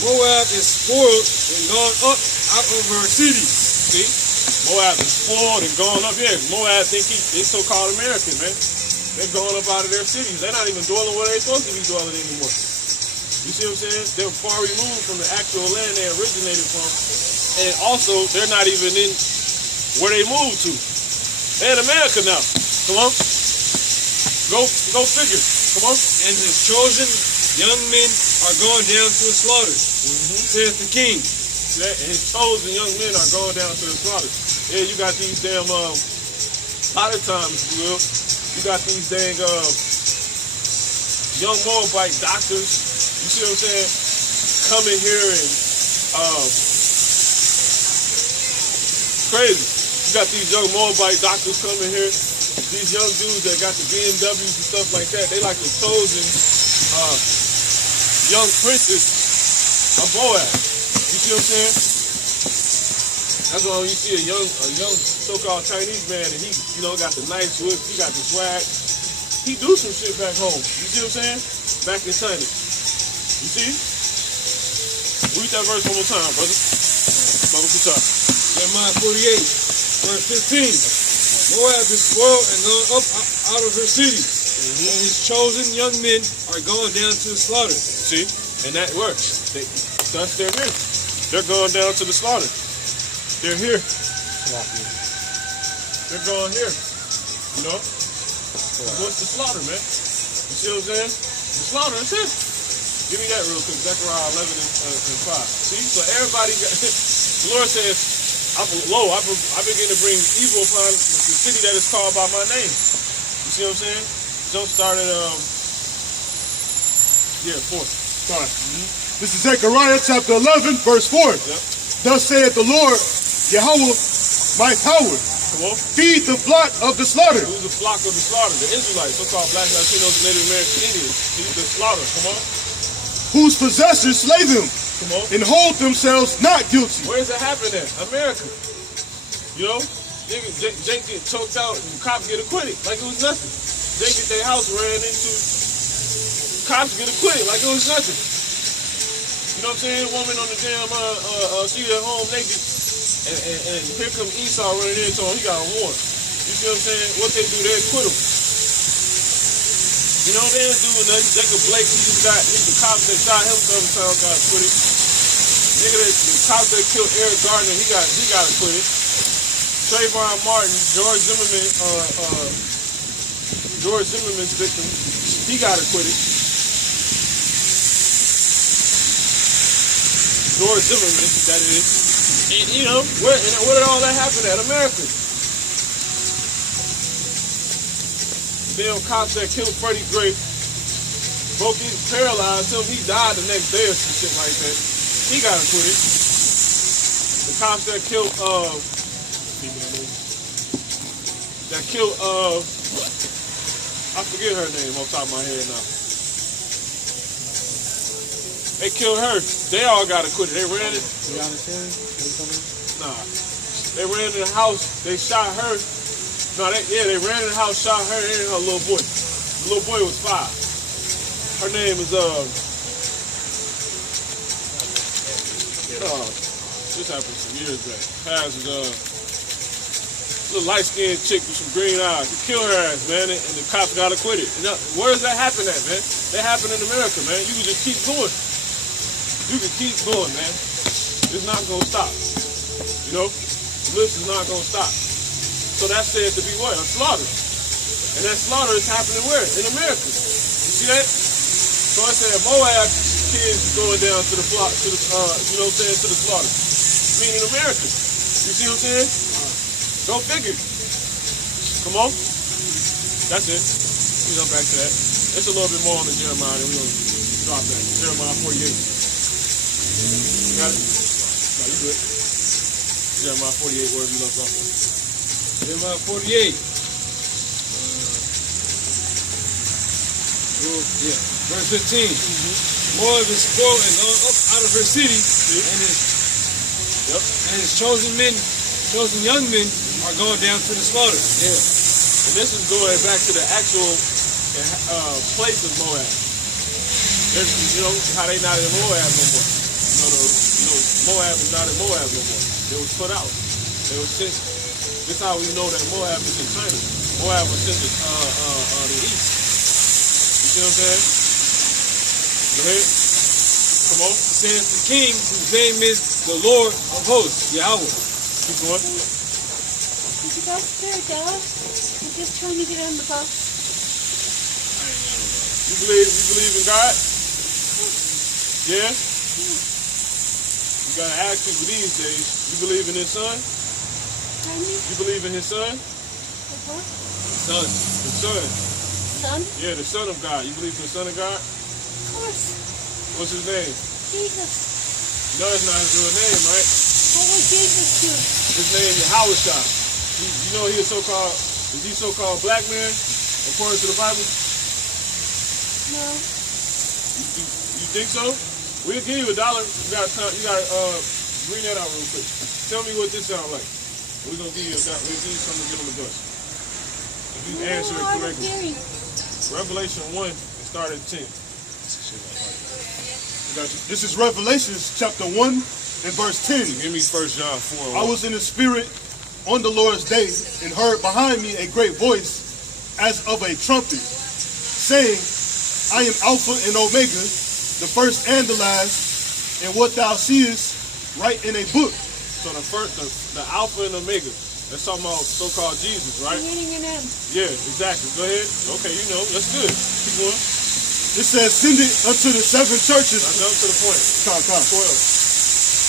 Moab is spoiled and gone up out of her cities. See? Moab is spoiled and gone up here. Moab think they so-called American, man. They're going up out of their cities. They're not even dwelling where they're supposed to be dwelling anymore. You see what I'm saying? They're far removed from the actual land they originated from. And also, they're not even in where they moved to. They're in America now. Come on. Go figure. Come on. And his chosen young men are going down to the slaughter, saith the king. And his chosen young men are going down to the slaughter. Yeah, you got these damn, a lot of times, you will, you got these dang young Moabite doctors, you see what I'm saying, coming here and, crazy. You got these young Moabite doctors coming here, these young dudes that got the BMWs and stuff like that, they like the chosen, young princess of Moab. You see what I'm saying? That's why when you see a young so-called Chinese man and he, got the nice whip, he got the swag, he do some shit back home. You see what I'm saying? Back in China. You see? Read that verse one more time, brother. Baba Kuta. Jeremiah 48, verse 15. Moab is spoiled and gone up out of her cities, and his chosen young men are going down to the slaughter. See? And that works. Thus they're here. They're going down to the slaughter. They're here. They're going here. What's the slaughter, man? You see what I'm saying? The slaughter is here. Give me that real quick. Zechariah 11 and 5. See? So everybody got, the Lord says, I begin to bring evil upon the city that is called by my name. You see what I'm saying? Don't start at 4. Sorry. This is Zechariah chapter 11, verse 4. Yep. Thus saith the Lord, Yahweh, my power, Come on. feed the flock of the slaughter. Who's the flock of the slaughter? The Israelites, so-called Black, Latinos, and Native American Indians. Feed the slaughter. Come on. Whose possessors slay them Come on. and hold themselves not guilty. Where's it happening at? America. Jake get choked out and cops get acquitted like it was nothing. Jake get their house ran into, cops get acquitted like it was nothing. You know what I'm saying? Woman on the damn, she at home naked, and here come Esau running into him. He got a warrant. You see what I'm saying? What they do, they acquit him. They didn't do nothing. Jacob Blake, the cops that shot him 7 times got acquitted. The cops that killed Eric Gardner, he got acquitted. Trayvon Martin, George Zimmerman's victim, he got acquitted. George Zimmerman, that is. And where did all that happen at? America. Damn cops that killed Freddie Gray, paralyzed him, he died the next day or some shit like that. He got acquitted. The cops that killed I forget her name off the top of my head now. They killed her. They all got acquitted. They ran it. Nah. They ran in the house. They shot her. No, they ran in the house, shot her and her little boy. The little boy was 5. Her name is This happened some years back. Has little light-skinned chick with some green eyes. You kill her ass, man, and the cops got acquitted. Where does that happen at, man? That happened in America, man. You can just keep going. You can keep going, man. It's not gonna stop. You know, the list is not gonna stop. So that's said to be what? A slaughter. And that slaughter is happening where? In America. You see that? So I said Moab kids is going down to the flock, to the you know what I'm saying, to the slaughter. Meaning America. You see what I'm saying? Go figure. Come on. That's it. We go back to that. It's a little bit more on the Jeremiah, and we're gonna drop that. Jeremiah 48. You got it? No, you good. Jeremiah 48, wherever you left off. Jeremiah 48. Verse 15. Moab is spoiled and gone up out of her city, and his chosen young men are going down to the slaughter. Yeah. And this is going back to the actual place of Moab. You know how they not in Moab no more. Moab is not in Moab no more. They was put out. They was sent. This is how we know that Moab is in China. Moab was sent to the east. You see what I'm saying? Go ahead. Come on. Says the king, whose name is the Lord of hosts, Yahweh. Keep going. Did you guys there, Dad? I'm just trying to get on the bus. You believe in God? Yeah? You gotta ask people these days. You believe in his son? You believe in his son? Son. The son. Son? Yeah, the son of God. You believe in the son of God? Of course. What's his name? Jesus. No, it's not his real name, right? What would Jesus do? His name is Yahweh. You know he is so-called, is he so-called black man, according to the Bible? No. You think so? We'll give you $1. You gotta bring that out real quick. Tell me what this sounds like. We're gonna give you we'll give you something to get on the bus. If you answer it correctly. Revelation 1, start at 10. This is Revelation chapter 1 and verse 10. Give me 1 John 4. I was in the spirit on the Lord's day and heard behind me a great voice as of a trumpet, saying, I am Alpha and Omega, the first and the last, and what thou seest, write in a book. So the Alpha and Omega, that's talking about so-called Jesus, right? Yeah, exactly. Go ahead. Okay, you know, that's good. Keep going. It says, send it unto the 7 churches. Now jump to the point. Come. 12.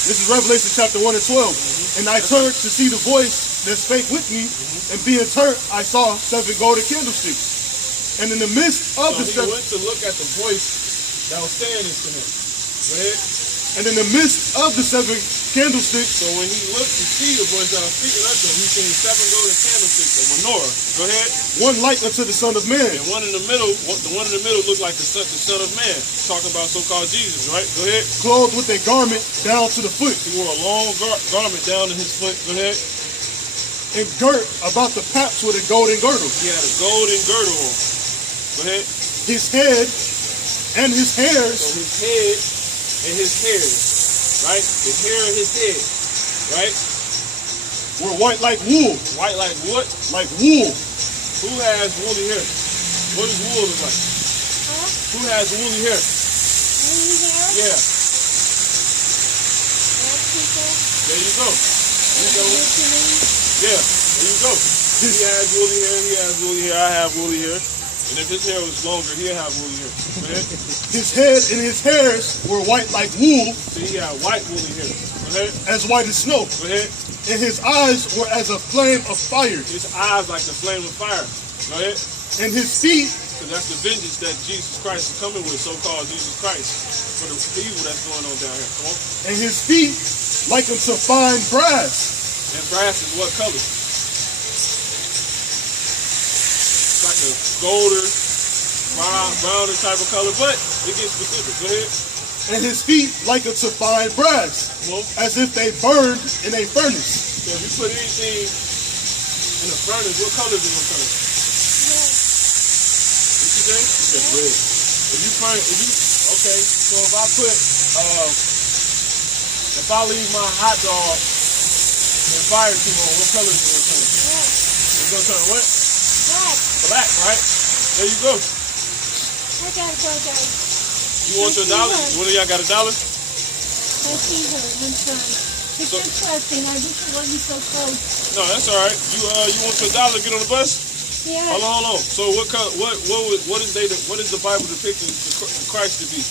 This is Revelation chapter 1 and 12. And I turned to see the voice that spake with me, and being turned, I saw 7 golden candlesticks. And in the midst of the 7... he went to look at the voice that was saying this to him. Go ahead. And in the midst of the 7 candlesticks... So when he looked to see the voice that was speaking unto him, he seen 7 golden candlesticks, a menorah. Go ahead. One like unto the Son of Man. And one in the middle, the one in the middle looked like the son of Man. Talking about so-called Jesus, right? Go ahead. Clothed with a garment down to the foot. He wore a long garment down to his foot. Go ahead. And girt about the paps with a golden girdle. He had a golden girdle on. Go ahead. His head and his hairs. So his head and his hairs, right? The hair and his head, right? Were white like wool. White like what? Like wool. Who has woolly hair? What does wool look like? Huh? Who has woolly hair? Woolly hair? Yeah. Black people? There you go. There you go. Yeah, there you go. He has woolly hair, he has woolly hair, I have woolly hair. And if his hair was longer, he'll have woolly hair. Go ahead. His head and his hairs were white like wool. See, he had white woolly hair. Go ahead. As white as snow. Go ahead. And his eyes were as a flame of fire. His eyes like the flame of fire. Go ahead. And his feet. Because that's the vengeance that Jesus Christ is coming with, so-called Jesus Christ, for the evil that's going on down here. Come on. And his feet like unto fine brass. And brass is what color? It's like a golden, browner type of color, but it gets specific. Go ahead. And his feet like unto fine brass, as if they burned in a furnace. So if you put anything in a furnace, what color is it going to turn? What you say? It's red. Okay, so if I put If I leave my hot dog and fire team on, what color is it gonna turn? It's gonna turn what? Black. Black, right? There you go. I gotta go, guys. You want your dollar? What do y'all got, $1? I see her one time. It's interesting. I wish it wasn't so close. No, that's all right. You want your $1 to get on the bus? Yeah. Hold on. So what is the Bible depicting Christ to be?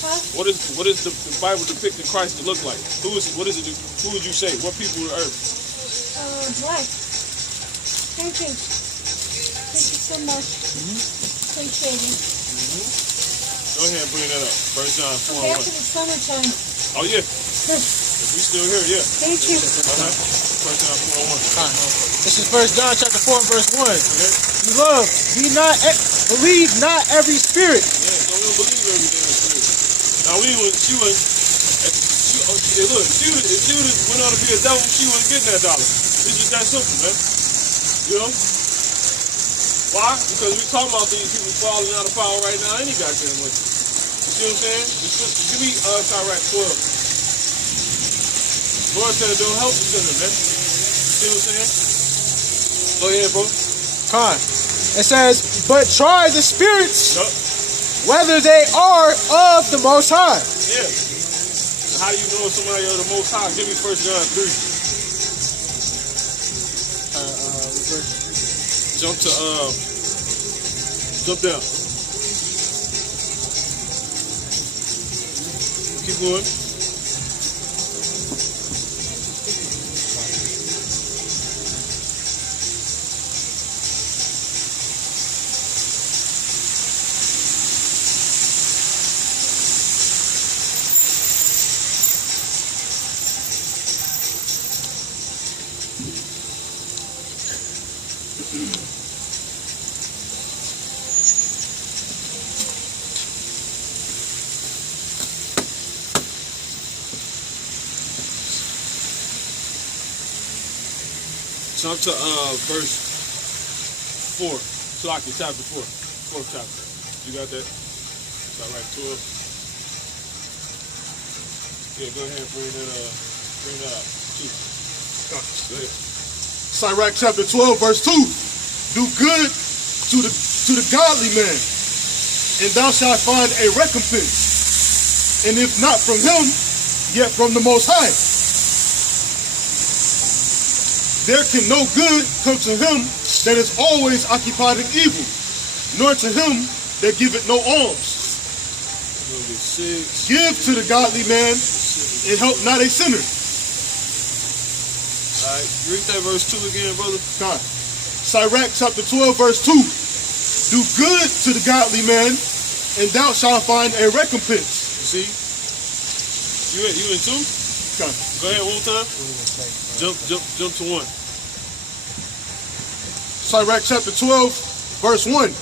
Huh? What is the Bible depicting Christ to look like? Who would you say? What people on earth? Black. Thank you. Thank you so much. Appreciate it. Go ahead and bring that up. 1 John 4:1. Back to the summertime. Oh yeah. If we still here, yeah. Thank you. 1 John 4:1. This is 1 John chapter 4 verse 1. Okay. Beloved, believe not every spirit. Yeah, so we don't believe every damn spirit. Now if she would went on to be a devil, she wouldn't get that $1. It's just that simple, man. You know? Why? Because we talking about these people falling out of power right now any goddamn way. You see what I'm saying? Give me Sirach 12. Lord said don't help the sinner, man. You see what I'm saying? Go ahead, bro. Con. It says, but try the spirits, Yup. whether they are of the Most High. Yeah. How do you know if somebody of the Most High? Give me 1 John 3. Jump down. Keep going. Jump to verse 4. Slocky, chapter 4. 4th chapter. You got that? It's all right, 12. Yeah, go ahead and bring that up. 2. Go ahead. Sirach chapter 12, verse 2. Do good to the godly man, and thou shalt find a recompense. And if not from him, yet from the Most High. There can no good come to him that is always occupied in evil, nor to him that giveth no alms. Give to the godly man, and help not a sinner. All right, read that verse 2 again, brother. God. Sirach chapter 12, verse 2. Do good to the godly man, and thou shalt find a recompense. You see? You in 2? God. Go ahead one more time. Jump to 1. Sirach chapter 12, verse 1.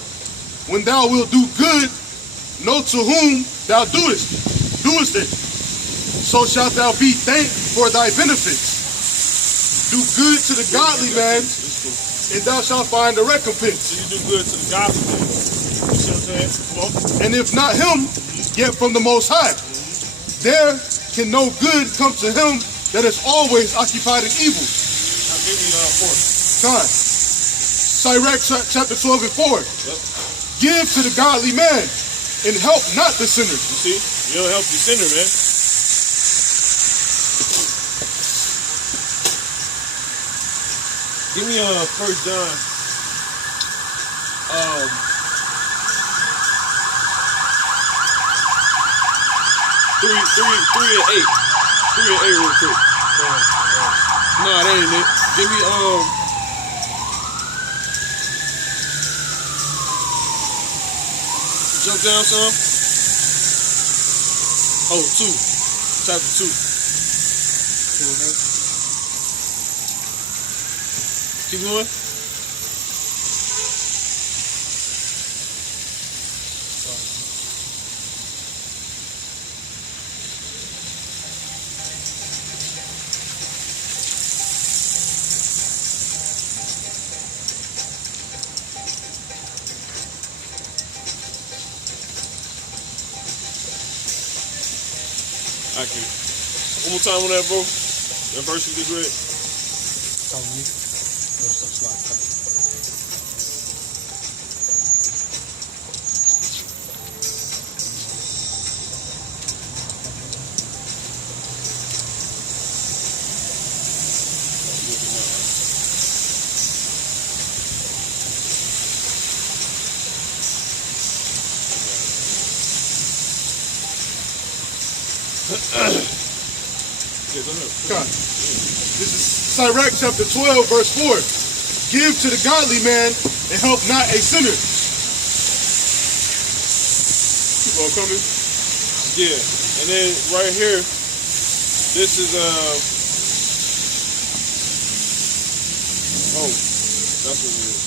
When thou wilt do good, know to whom thou doest it. So shalt thou be thanked for thy benefits. Do good to the godly man, and thou shalt find a recompense. So you do good to the godly man. You see what I'm saying? Come on. And if not him, yet from the Most High. There can no good come to him that is always occupied in evil. Now give me 4. God. Sirach chapter 12 and 4. Yep. Give to the godly man, and help not the sinner. You see? You don't help the sinner, man. Give me 1 John. 3 and 8. 3 and 8 real quick. No, that ain't it. Give me jump down some. Oh, 2. Chapter 2. Keep going. One more time on that, bro. That verse you just read. Telling you. No such like that. Yeah, go ahead. God. This is Sirach chapter 12, verse 4. Give to the godly man and help not a sinner. Keep on coming. Yeah, and then right here, this is oh, that's what it is.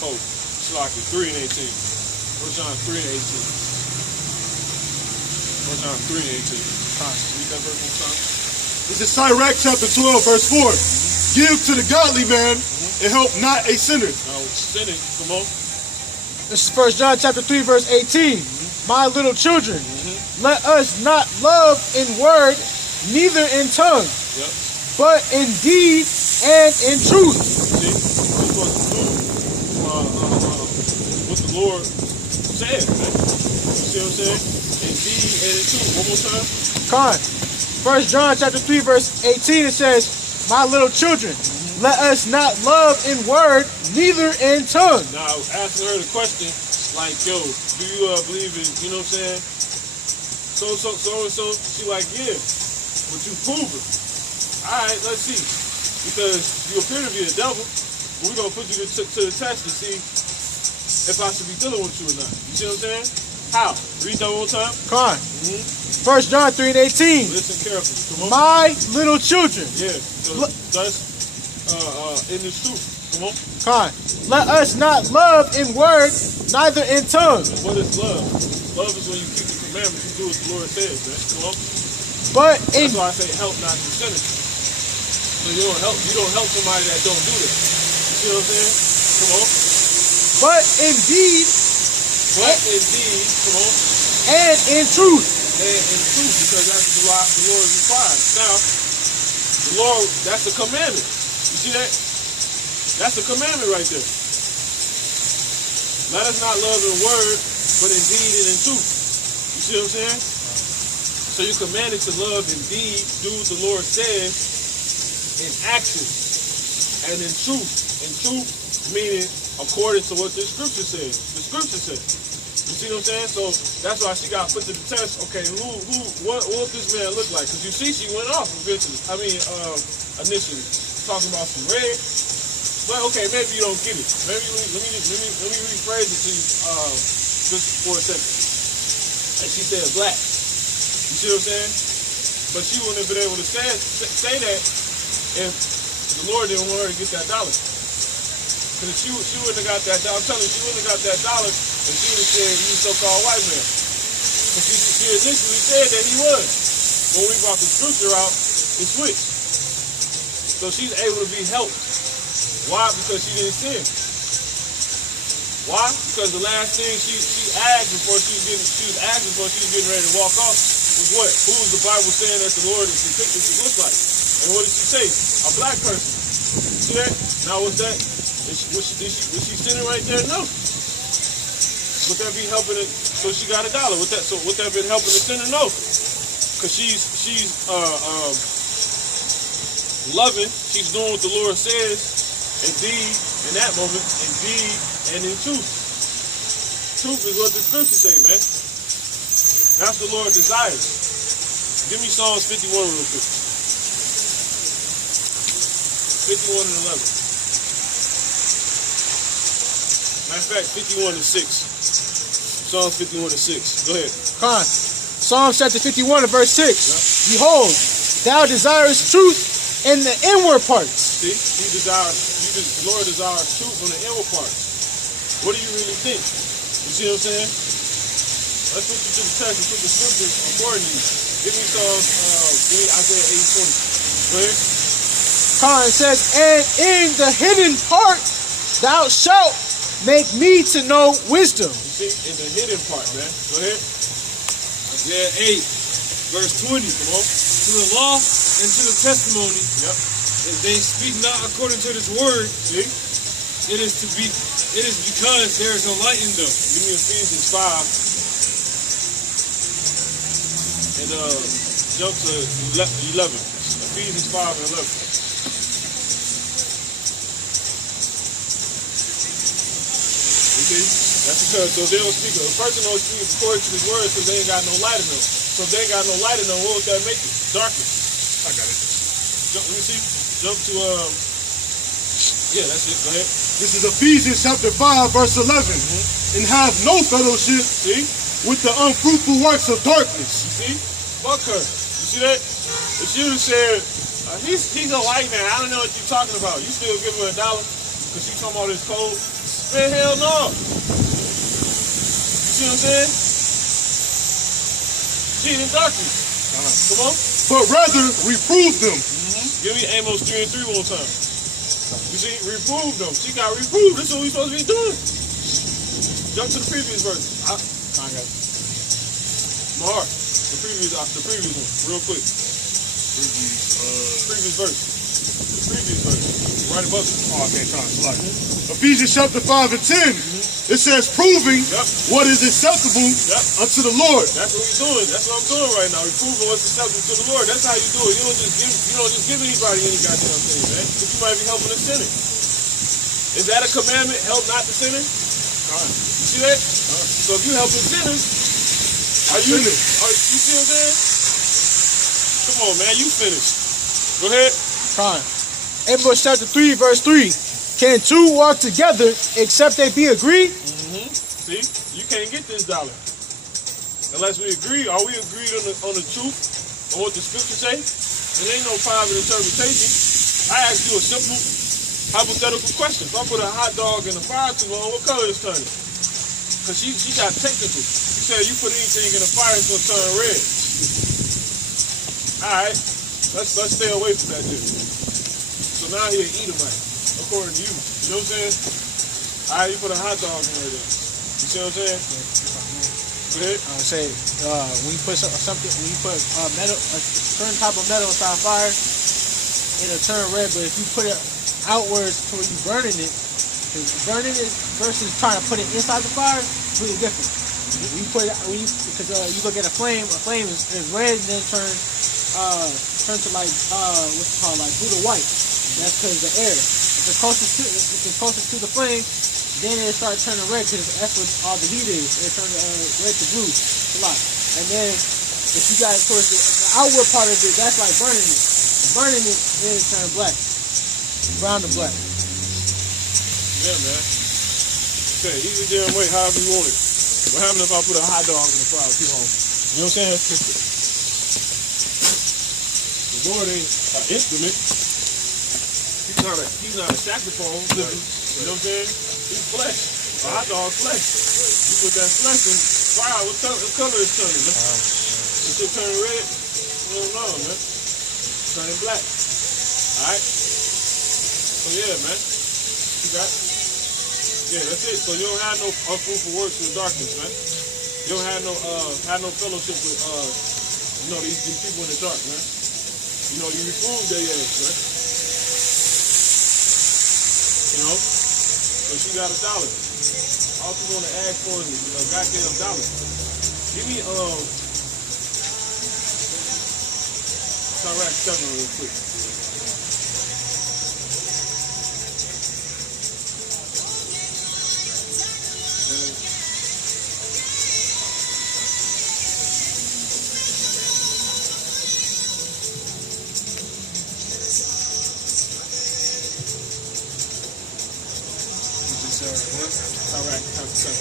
Oh, Slocky 3 and 18. 1 John 3 and 18. 1 John 3 and 18. Read that verse one time. This is Sirach chapter 12, verse 4. Give to the godly man and help not a sinner. Now, sinning, come on. This is 1 John chapter 3, verse 18. My little children, let us not love in word, neither in tongue, Yep. but in deed and in truth. See, we're supposed to do what the Lord said, man. You see what I'm saying? Indeed and in truth. One more time. Con. 1 John chapter 3, verse 18, it says, my little children, let us not love in word, neither in tongue. Now, asking her the question, like, yo, do you believe in, you know what I'm saying? So and so. She like, yeah, but you prove it. All right, let's see. Because you appear to be a devil, but we're going to put you to the test to see if I should be dealing with you or not. You see what I'm saying? How? Read that one more time. Con. 1 John 3 and 18. Listen carefully. Come on. My little children. Yeah. So that's in this truth. Come on. Con. Let us not love in word, neither in tongue. What is love? Love is when you keep the commandments. You do what the Lord says, man. Come on. But in That's why I say help, not to sinners. So you don't help somebody that don't do that. You see what I'm saying? Come on. but indeed But indeed, come on. and in truth. And in truth, because that's what the Lord requires. Now, the Lord, that's a commandment. You see that? That's a commandment right there. Let us not love in word, but in deed and in truth. You see what I'm saying? So you're commanded to love in deed, do what the Lord says, in action, and in truth. In truth, meaning according to what the scripture says. The scripture says. You see what I'm saying? So that's why she got put to the test. Okay, what this man look like? Because you see, she went off eventually. Initially talking about some red. But okay, maybe you don't get it. Maybe let me rephrase it to you just for a second. And she said black. You see what I'm saying? But she wouldn't have been able to say that if the Lord didn't want her to get that dollar. Because she wouldn't have got that dollar. I'm telling you, she wouldn't have got that dollar if she would have said he's a so-called white man. Because she initially said that he was. When we brought the scripture out, it switched. So she's able to be helped. Why? Because she didn't sin. Why? Because the last thing she asked before she was getting ready to walk off was what? Who was the Bible saying that the Lord is depicted to look like? And what did she say? A black person. See that? Now what's that? Was she sinning right there? No. Would that be helping it? So she got $1. Would that been helping the sinner? No. Because she's loving. She's doing what the Lord says. Indeed, in that moment, indeed, and in truth. Truth is what the scriptures say, man. That's what the Lord desires. Give me Psalms 51 real quick. 51 and 11. Matter of fact, 51 and 6. Psalms 51 and 6. Go ahead. Con. Psalm chapter 51 and verse 6. Behold, thou desirest truth in the inward parts. See, the Lord desires truth on the inward parts. What do you really think? You see what I'm saying? Let's put you to the test and put the scriptures accordingly. Give me Isaiah 8:20. Go ahead. It says, and in the hidden part thou shalt make me to know wisdom. You see, in the hidden part, man. Go ahead. Isaiah 8, verse 20. Come on. To the law and to the testimony, Yep. if they speak not according to this word, See? it is because there is no light in them. Give me Ephesians 5. And jump to 11. Ephesians 5 and 11. You see? That's because, so they don't speak, a person don't speak according to his words because they ain't got no light in them. So if they ain't got no light in them, what would that make it? Darkness. I got it. Let me see. Jump to, yeah, that's it. Go ahead. This is Ephesians chapter 5, verse 11. And have no fellowship See? with the unfruitful works of darkness. You see? Fuck her. You see that? If she would have said, he's a white man, I don't know what you're talking about. You still give her $1 because she come out his code? Man, hell no. You see what I'm saying? She in darkness. Come on. But rather reprove them. Give me Amos 3 and 3 one time. You see, reprove them. She got reproved. That's what we supposed to be doing. Jump to the previous verse. I got it. Mahar. The previous one, real quick. Previous verse. The previous verse. Right above it. Oh, I can't find it. Ephesians chapter 5 and 10. It says, proving what is acceptable unto the Lord. That's what we're doing. That's what I'm doing right now. We're proving what's acceptable to the Lord. That's how you do it. You don't just give anybody any goddamn thing, man. Because you might be helping a sinner. Is that a commandment? Help not the sinner? You see that? So if you helping sinners, are you see what I'm saying? Come on, man. You finished. Go ahead. Amos chapter 3, verse 3. Can two walk together except they be agreed? See, you can't get this $1 unless we agree. Are we agreed on the truth on what the scripture say? There ain't no private interpretation. I asked you a simple hypothetical question. If I put a hot dog in a fire too long, what color is it turning? Because she got technical. She said you put anything in the fire, it's gonna turn red. All right, let's stay away from that dude. So now he an Edomite. According to you. You know what I'm saying? All right, you put a hot dog in there then. You see what I'm saying? Go ahead. I would say when you put when you put metal, a certain type of metal inside fire, it'll turn red. But if you put it outwards to where you burning it, because burning it versus trying to put it inside the fire is really different. When you put it, because you look at a flame is red and then turn to like what's it called, like blue to white. That's because the air. If it's closest to the flame, then it starts turning red because that's what all the heat is. It turns red to blue a lot. And then if you got it towards the outward part of it, that's like burning it. Burning it, then it turns black. Brown to black. Yeah, man. Okay, either damn way, however you want it. What happens if I put a hot dog in the fire too long? You know what I'm saying? The Lord ain't an instrument. He's not a saxophone. You know what I'm saying? He's flesh. A hot dog flesh. You put that flesh in fire, what color is turning, man? Is it turning red? I don't know, man. It's turning black. Alright? So yeah, man. You got it? Yeah, that's it. So you don't have no unfruitful works in the darkness, man. You don't have no fellowship with these people in the dark, man. You know, you reprove their ass, man. You know? So she got $1. All she's gonna ask for is a goddamn $1. Give me Sirach 7 real quick. Sirach chapter 7.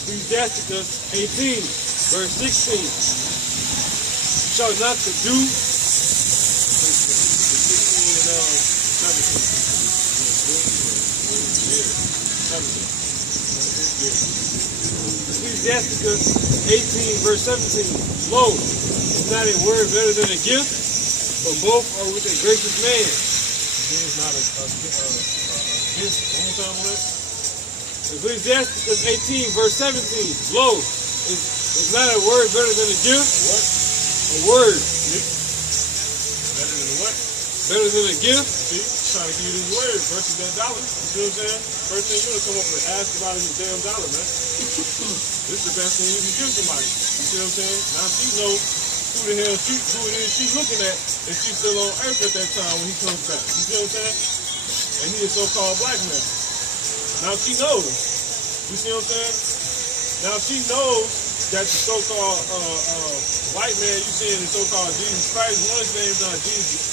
Ecclesiasticus 18, verse 16. Shall not to do. 17. Ecclesiasticus 18, verse 17. Lo, is not a word better than a gift, but both are with a gracious man. It's not a gift. One more time on that. Ecclesiasticus 18, verse 17. Lo, is not a word better than a gift? What? A word. Better than what? Better than a gift? See, trying to give you this word versus that dollar. You see what I'm saying? First thing you want to come up and ask about is a damn dollar, man. This is the best thing you can give somebody. You see what I'm saying? Now she knows who it is she's looking at, and she's still on earth at that time when he comes back. You see what I'm saying? And he is so-called black man. Now she knows. You see what I'm saying? Now she knows that the so-called white man, you saying the so-called Jesus Christ, one of his name's not Jesus.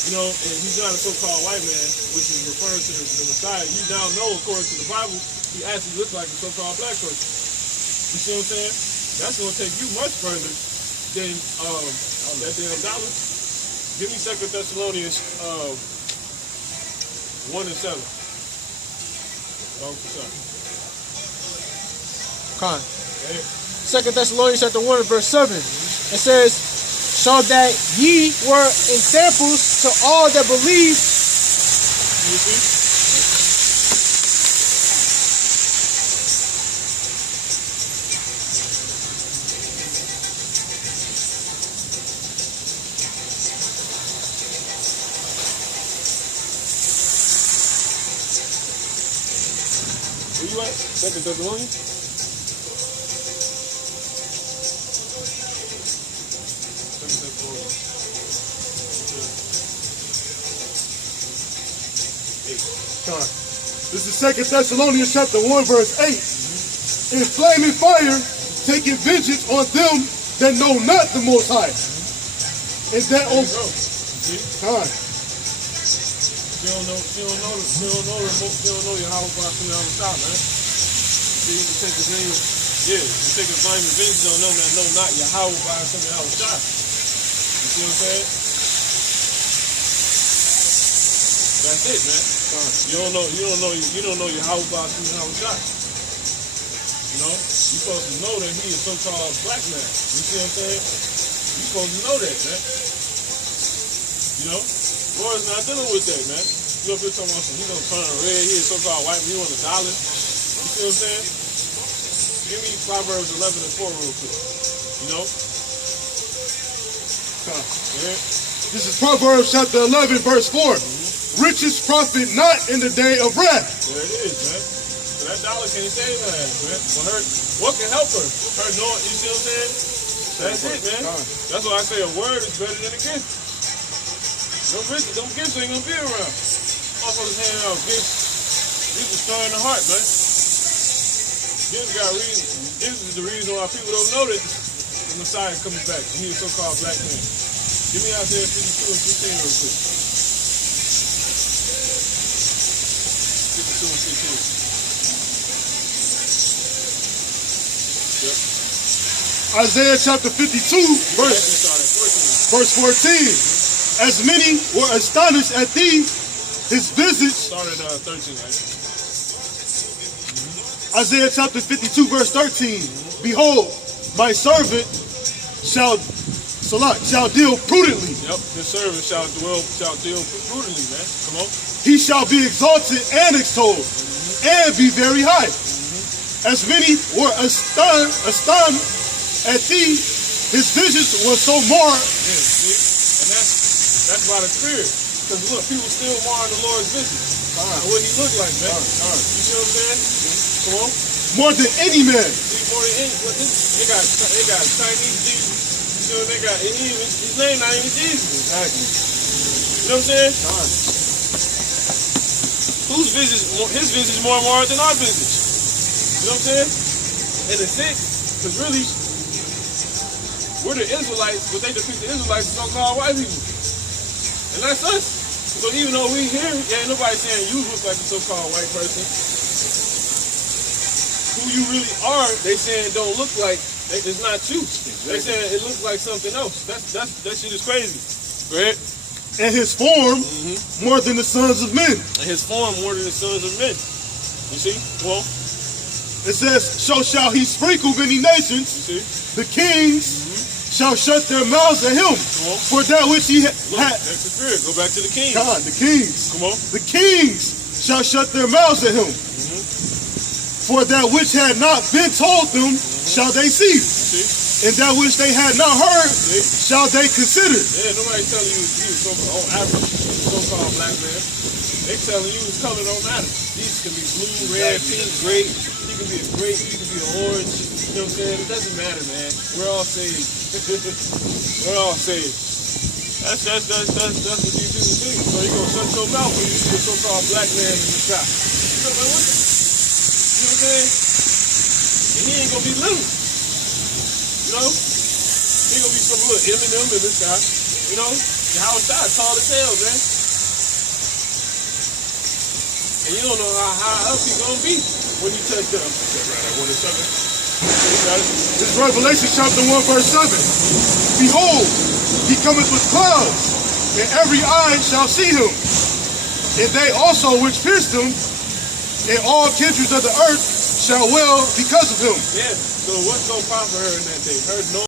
You know, and he's not a so-called white man, which is referring to the Messiah. You now know, according to the Bible, he actually looks like a so-called black person. You see what I'm saying? That's going to take you much further than that damn dollar. Give me 2 Thessalonians 1 and 7. Long for something. Con. 2 Thessalonians chapter 1 verse 7. It says, so that ye were examples to all that believe. You see? Where you at? 2 Thessalonians? This is 2 Thessalonians chapter 1, verse 8. In flaming fire, taking vengeance on them that know not the Most High. And that on time. She don't know your house by coming out of the shop, man. See, you take his name, you take his name and vengeance on them that know not your house by coming out of the shop. You see what I'm saying? That's it, man. You don't know your house by coming out of the shop. You know, you're supposed to know that he is so-called black man. You see what I'm saying? You're supposed to know that, man. You know, Lord's not dealing with that, man. You up here talking about he's gonna turn red, he is so-called white, he want $1. You see what I'm saying? Give me Proverbs 11 and 4 real quick. You know? Yeah. This is Proverbs chapter 11, verse 4. Riches profit not in the day of wrath. There it is, man. So that dollar can't save her ass, man. For her, what can help her? Her knowing, you see what I'm saying? That's it, man. That's why I say a word is better than a gift. Them gifts ain't gonna be around. Motherfuckers handing out gifts. Gifts is stirring the heart, man. Gifts got reason. Gifts is the reason why people don't know that the Messiah is coming back. And he is so-called black man. Give me Isaiah 52 and 15 real quick. 52 and 15. Yep. Isaiah chapter 52, verse 14. As many were astonished at thee, his visage. Started 13, right? Isaiah chapter 52, verse 13. Behold, my servant shall deal prudently. Yep, his servant shall deal prudently, man. Come on. He shall be exalted and extolled, and be very high. As many were astonished at thee, his visage was so marred. Yeah, see? And that's by the Spirit. Because look, people still marring the Lord's visage. What he looked like, man. You see what I'm saying? Come on. More than any man. See, more than any. They got Chinese Jesus. You see what they got? And his name not even Jesus. Exactly. You know what I'm saying? Whose visage? His visage is more marred than our visage. You know what I'm saying? And it's sick, because really, we're the Israelites, but they depict the Israelites as so-called white people. And that's us. So even though we here, ain't nobody saying you look like a so-called white person. Who you really are, they saying don't look like. It's not you. They saying it looks like something else. That shit is crazy, right? And his form more than the sons of men. And his form more than the sons of men. You see? Well, it says, so shall he sprinkle many nations. you see? The kings shall shut their mouths at him. For that which he had. That's the spirit. Go back to the king. God, the kings. Come on. The kings shall shut their mouths at him. For that which had not been told them shall they see. And that which they had not heard shall they consider. Yeah, nobody telling you on average, so-called black man. They telling you his color don't matter. These can be blue, red, pink, grape. He can be a grape, he can be an orange. You know what I'm saying? It doesn't matter, man. We're all saved. We're all saved. That's what these people think. So you're gonna shut your mouth when you see a so-called black man in the sky. You know what I'm saying? And he ain't gonna be little. You know? He gonna be some little Eminem in this guy. You know? Howard Shot, tall as hell, man. And you don't know how high up he's gonna be when you touch them. Right at 1 and 7. This is Revelation chapter 1, verse 7. Behold, he cometh with clouds, and every eye shall see him. And they also which pierced him, and all kindreds of the earth shall wail because of him. Yeah, so what's gonna pop for her in that day? Her no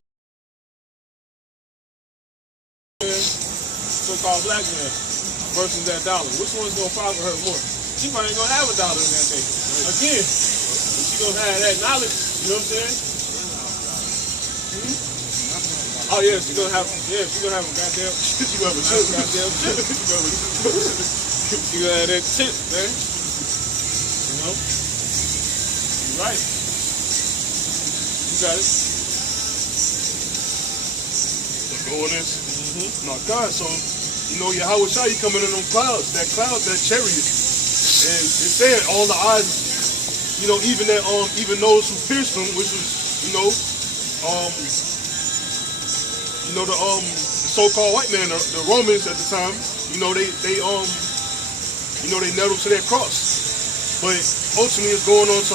so-called black man versus that dollar. Which one's gonna pop for her more? She probably ain't gonna have $1 in that day. Again, she gonna have that knowledge, you know what I'm saying? Oh yeah, she gonna have a goddamn You have a chip. goddamn chip. She gonna have that tip, man. You know? You're right. You got it. Go on this. No, God, so, you know, Yahweh Shai, he coming in them clouds. That cloud, that chariot. And it said all the eyes, you know, even those who pierced him, which was, the so-called white man, the Romans at the time, they nailed him to that cross. But ultimately it's going on to,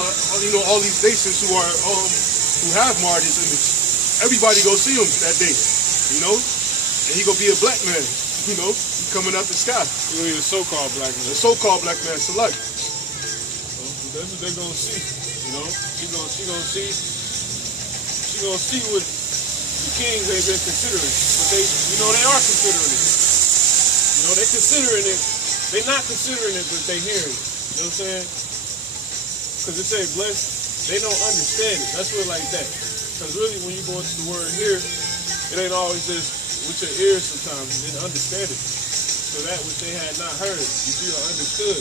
all these nations who have martyrs' image. Everybody go see him that day, and he gonna be a black man, coming out the sky. You know, a so-called black man. A so-called black man, select. That's what they're gonna see, She gonna see what the kings they've been considering. But they are considering it. They considering it. They not considering it, but they hearing it. You know what I'm saying? Because it say blessed, they don't understand it. That's what like that. Because really, when you go into the word here, it ain't always just with your ears sometimes. You didn't understand it. So that which they had not heard, you feel understood.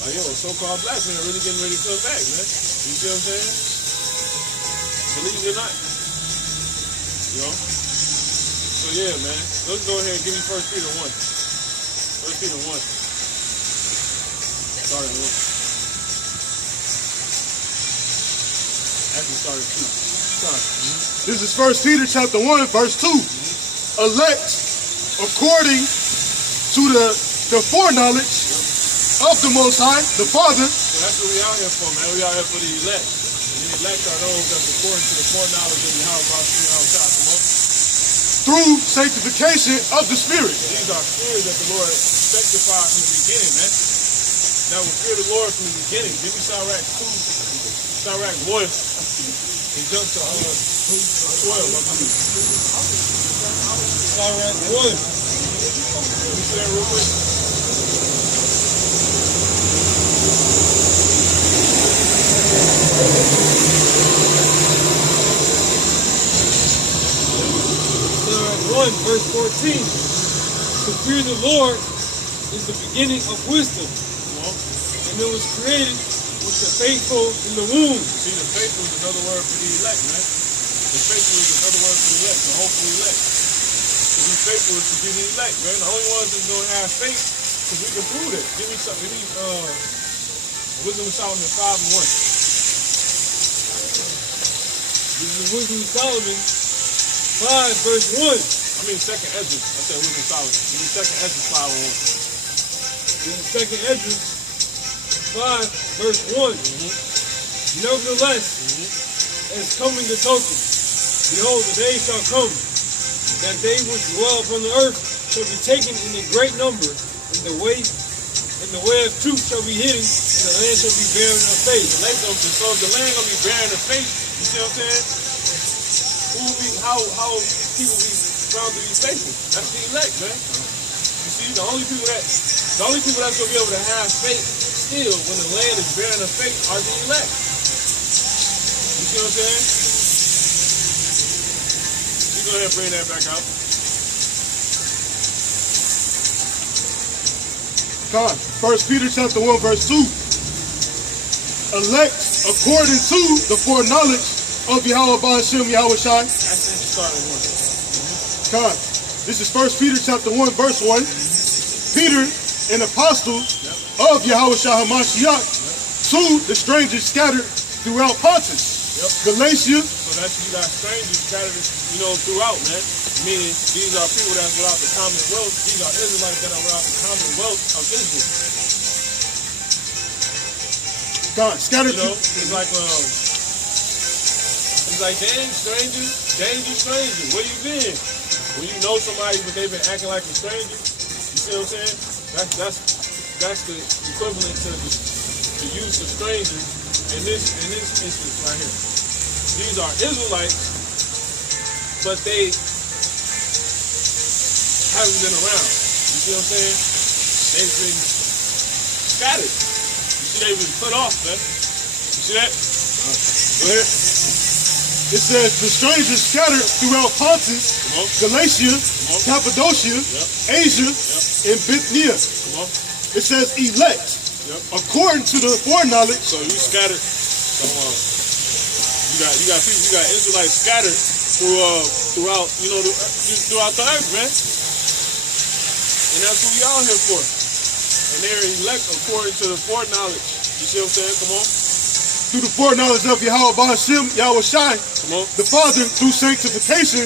Like, yo, a so-called black man really getting ready to come back, man. You see what I'm saying? Believe it or not. So yeah, man. Let's go ahead and give me 1 Peter 1. 1 Peter 1. Starting 1. Actually started 2. This is 1 Peter chapter 1, verse 2. Elect according to the foreknowledge of the Most High, the Father. So that's what we out here for, man. We out here for the elect. And the elect are those that's according to the foreknowledge of Yahweh. Through sanctification of the Spirit. These are spirits that the Lord sanctified from the beginning, man. That will fear the Lord from the beginning. Give me Sirach 2, Sirach 1. And jump to 12, I believe. Sirach 1. Let me say that real quick. Sirach 1, verse 14. To fear the Lord is the beginning of wisdom. And it was created with the faithful in the womb. See, the faithful is another word for the elect, man. The faithful is another word for the elect, the hopeful elect. To be faithful is to be the elect, man. The only ones that's going to have faith, because we can prove it. Give me Wisdom of Solomon 5 and 1. This is Wisdom of Solomon 5 verse 1. Second Ezra. I said Wisdom of Solomon. Give me Second Ezra 5:1. In Second Ezra 5, verse 1. Nevertheless, as coming to token, behold, the day shall come, that they which dwell upon the earth shall be taken in a great number, and the way of truth shall be hidden, and the land shall be barren of faith. So if the land gonna be barren of faith, you see what I'm saying? How people be found to be faithful? That's the elect, man. You see, the only people that's gonna be able to have faith still when the land is barren of faith are the elect. You see what I'm saying? You go ahead and bring that back out. God, 1 Peter chapter 1, verse 2. Elect according to the foreknowledge of Yahweh Ba'ashem Yahweh Shai. That's it. Start at 1. God, this is 1 Peter chapter 1, verse 1. Peter, an apostle of Yahweh Shai HaMashiach, to the strangers scattered throughout Pontus, Galatia. So that's you got strangers scattered, throughout, man. Meaning these are people that's without the commonwealth. These are Israelites that are without the commonwealth of Israel. God, scattered It's like dang strangers. Where you been? When you know somebody but they've been acting like a stranger, you see what I'm saying? That's the equivalent to the use of strangers in this instance right here. These are Israelites, but they haven't been around. You see what I'm saying? They've been scattered. You see, they've been put off, man. You see that? Go ahead. It says the strangers scattered throughout Pontus, Galatia, Cappadocia, Asia, and Bithynia. It says elect according to the foreknowledge. So you scattered. So you got people, you got Israelites scattered throughout the earth, man. And that's what we all here for. And they're elect according to the foreknowledge. You see what I'm saying? Come on. Through the foreknowledge of Yahweh Ba'ashem Yahweh Shai, the Father, through sanctification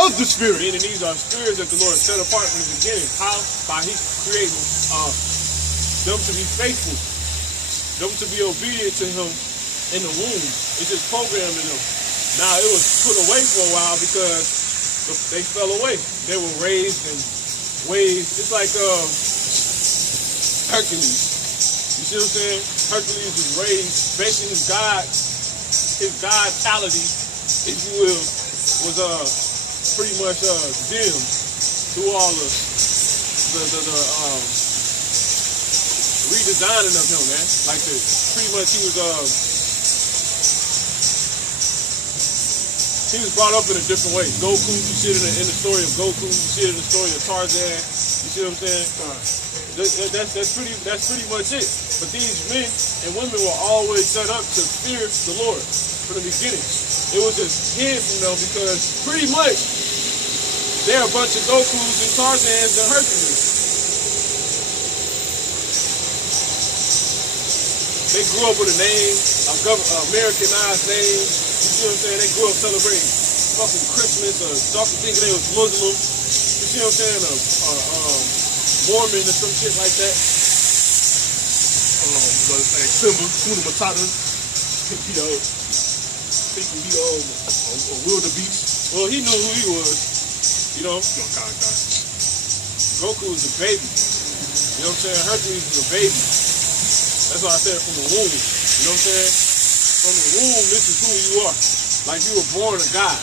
of the Spirit. Meaning these are spirits that the Lord set apart from the beginning. How? By He creating them to be faithful, them to be obedient to Him in the womb. It's just programming them. Now it was put away for a while because they fell away. They were raised and ways. It's like Hercules. You see what I'm saying? Hercules was raised, basically his godtality, if you will, was pretty much dimmed through all the redesigning of him, man. Like pretty much he was brought up in a different way. Goku, you see it in the story of Goku, you see it in the story of Tarzan. You see what I'm saying? That's pretty much it. But these men and women were always set up to fear the Lord from the beginning. It was just hid from them because pretty much they're a bunch of Gokus and Tarzans and Hercules. They grew up with a name, Americanized name. You see what I'm saying? They grew up celebrating fucking Christmas or thinking they was Muslim. You see what I'm saying? Mormon or some shit like that. Simba, Kuna Matata, thinking he a wildebeest. Well, he knew who he was. Goku was a baby. You know what I'm saying? Hercules was a baby. That's why I said from the womb. You know what I'm saying? From the womb, this is who you are. Like you were born a God,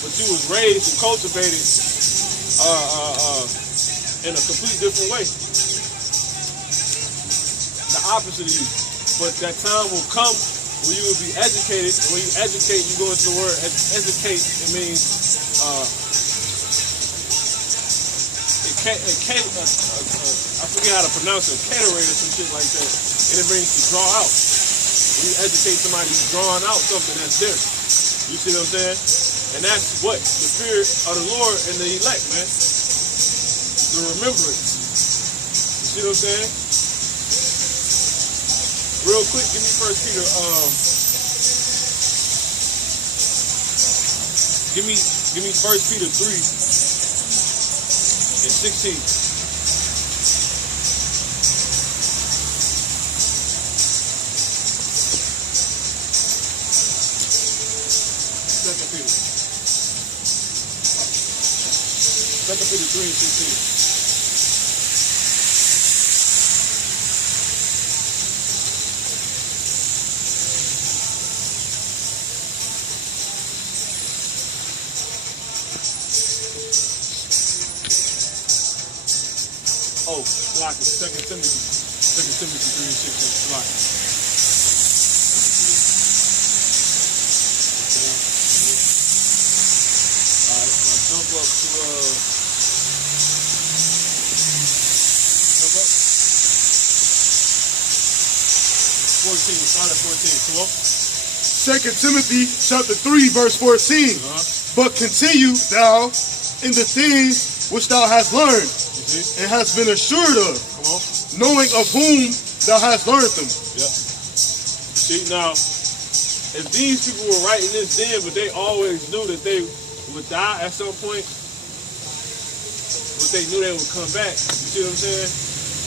but you was raised and cultivated in a completely different way. The opposite of you. But that time will come when you will be educated, and when you educate, you go into the word educate. It means I forget how to pronounce it, caterate or some shit like that. And it means to draw out. When you educate somebody, you're drawing out something that's there. You see what I'm saying? And that's what? The fear of the Lord and the elect, man. The remembrance. You see what I'm saying? Real quick, give me 1 Peter. Give me 1 Peter 3. and 16. Second Peter. 2 Peter 3 and 16. Oh, Slocky, 2 Timothy 3 and 16, Slocky. Alright, now jump up to, jump up. 14, start at 14, come on. 2 Timothy chapter 3, verse 14. But continue thou in the things which thou hast learned, and hast been assured of, knowing of whom thou hast learned them. Yep. See, now, if these people were writing this then, but they always knew that they would die at some point, but they knew they would come back. You see what I'm saying?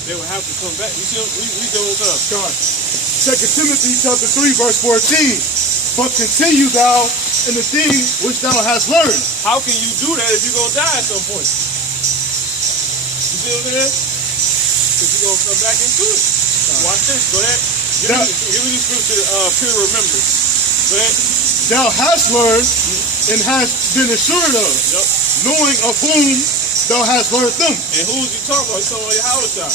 They would have to come back. You see what we doing something? God. 2 Timothy chapter 3, verse 14. But continue thou in the thing which thou hast learned. How can you do that if you're going to die at some point? You see what I'm saying? Because you're going to come back into it. Watch this. Go ahead. Give me the scripture, pure remembrance. Go ahead. Thou hast learned and hast been assured of, knowing of whom thou hast learned them. And who is he talking about? He's talking about Yahushua.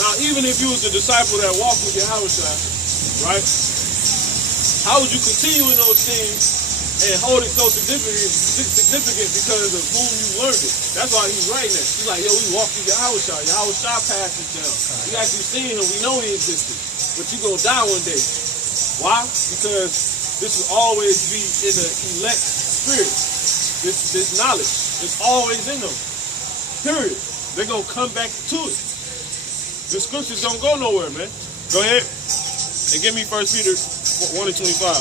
Now, even if you was the disciple that walked with Yahushua, right? How would you continue in those things and hold it so significant because of whom you learned it? That's why he's writing it. He's like, yo, we walked through Yahushua. Yahushua passed it down. We actually seen him. We know he existed. But you gonna die one day. Why? Because this will always be in the elect spirit. This knowledge is always in them. Period. They're gonna come back to it. The scriptures don't go nowhere, man. Go ahead and give me 1 Peter 1 and 25.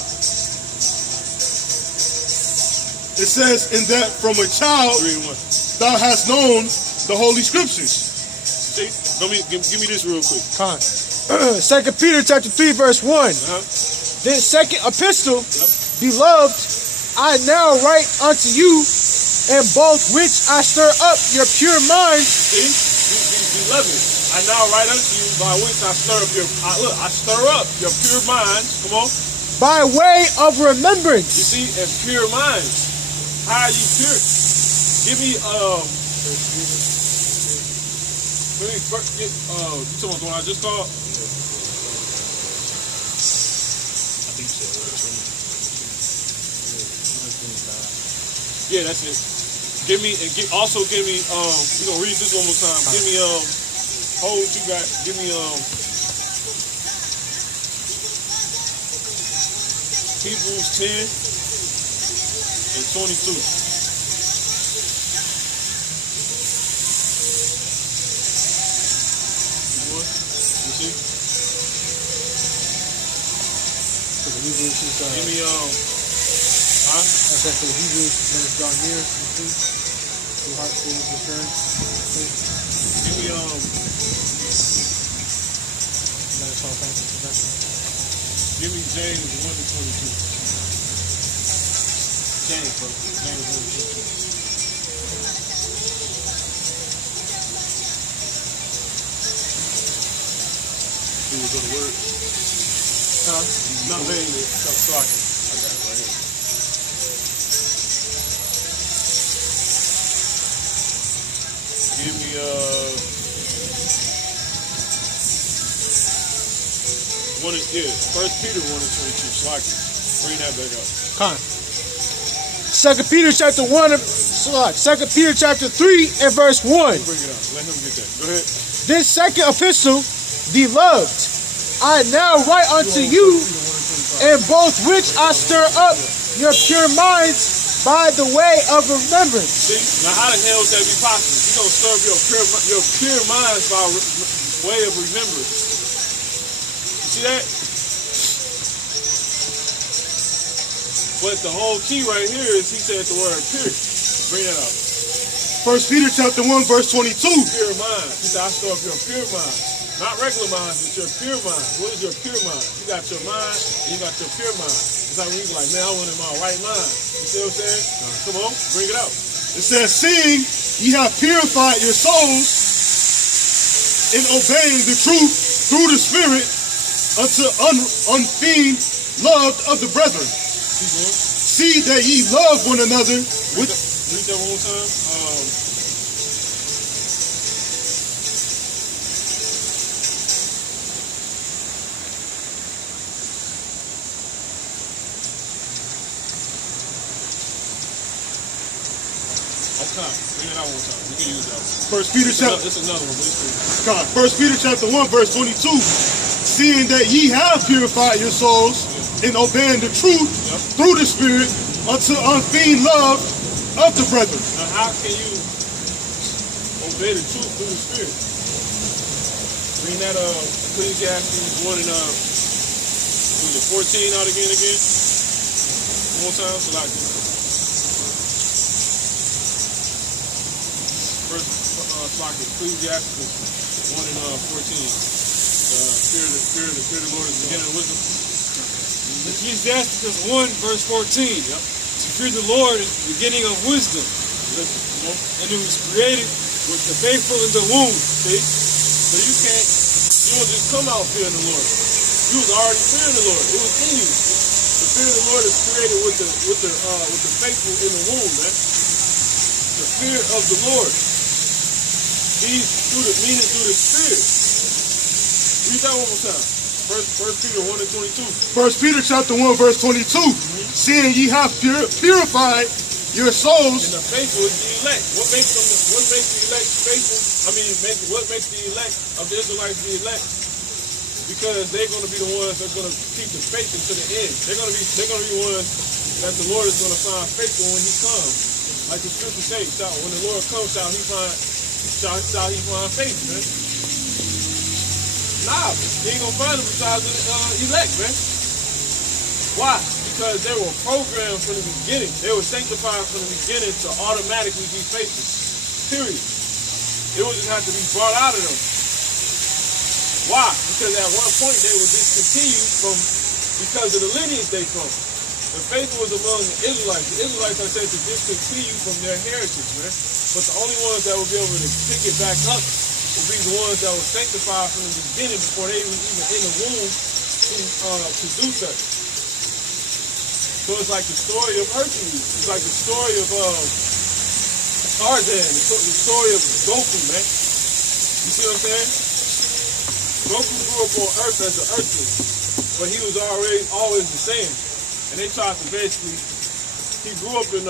It says, in that from a child 3 and 1. thou hast known the Holy Scriptures. See? Give me this real quick. 2 Peter chapter 3, verse 1. This second epistle, beloved, I now write unto you, and both which I stir up your pure minds. See? Beloved, I now write unto you, by which I stir up your pure minds. Come on. By way of remembrance. You see, and pure minds. How are you pure? Give me you talking about the one I just called? Yeah, that's it. Give me also give me we're gonna read this one more time. Give me hold what you got. Give me Hebrews 10 and 22. You see? Give me That's after the Hebrews, when it's drawn near, the heart will return. Give me give me James 1 and 22. James, bro. James 1 and 22. Here we go to word. Not laying it. So I got it right here. Give me 1 Peter 1 and 22. Slocky. Bring that back up. 2 Peter chapter 1 2 Peter chapter 3 and verse 1. Bring it out. Let him get that. Go ahead. This second epistle, beloved, I now write unto you, and both which I stir up your pure minds by the way of remembrance. See, now how the hell would that be possible? You're gonna serve your pure minds by way of remembrance. You see that? But the whole key right here is he said the word pure. Bring that out. 1 Peter chapter 1, verse 22. Pure mind. He said, I store up your pure mind. Not regular mind, but your pure mind. What is your pure mind? You got your mind and you got your pure mind. It's like when you like, man, I want in my right mind. You see what I'm saying? Come on, bring it out. It says, seeing ye have purified your souls in obeying the truth through the Spirit unto unfeigned love of the brethren. Keep going. See that ye love one another with... Read that one more time. Bring it out one time. We can use that one. 1 Peter chapter... It's another one, but it's cool. 1 Peter chapter 1, verse 22. Seeing that ye have purified your souls in obeying the truth through the Spirit unto unfeigned love of the brethren. Now, how can you obey the truth through the Spirit? Bring that Ecclesiastes 1 and what was it, 14 out again? One more time, so like first Ecclesiastes 1 and 14. The Spirit of the Lord is the beginning of wisdom. Ecclesiastes 1, verse 14. Yep. To fear the Lord is the beginning of wisdom, and it was created with the faithful in the womb. See? So you don't just come out fearing the Lord. You was already fearing the Lord. It was in you. The fear of the Lord is created with the faithful in the womb, man. The fear of the Lord. He's through the Spirit. Read that one more time. First Peter 1 and 22. 1 Peter chapter 1, verse 22. Seeing ye have purified your souls. And the faithful is the elect. What makes the elect faithful? What makes the elect of the Israelites the elect? Because they're going to be the ones that's going to keep the faith until the end. They're going to be ones that the Lord is going to find faithful when He comes. Like the scripture says, when the Lord comes, shall He find faith, man. Nah, He ain't gonna find them besides the elect, man. Why? Because they were programmed from the beginning. They were sanctified from the beginning to automatically be faithful. Period. It would just have to be brought out of them. Why? Because at one point they were discontinued because of the lineage they from. The faithful was among the Israelites. The Israelites are said to discontinue from their heritage, man. But the only ones that will be able to pick it back up will be the ones that were sanctified from the beginning before they were even in the womb to do such. So it's like the story of Hercules. It's like the story of Tarzan. The story of Goku, man. You see what I'm saying? Goku grew up on Earth as an Earthling, but he was always the same. And they tried to he grew up in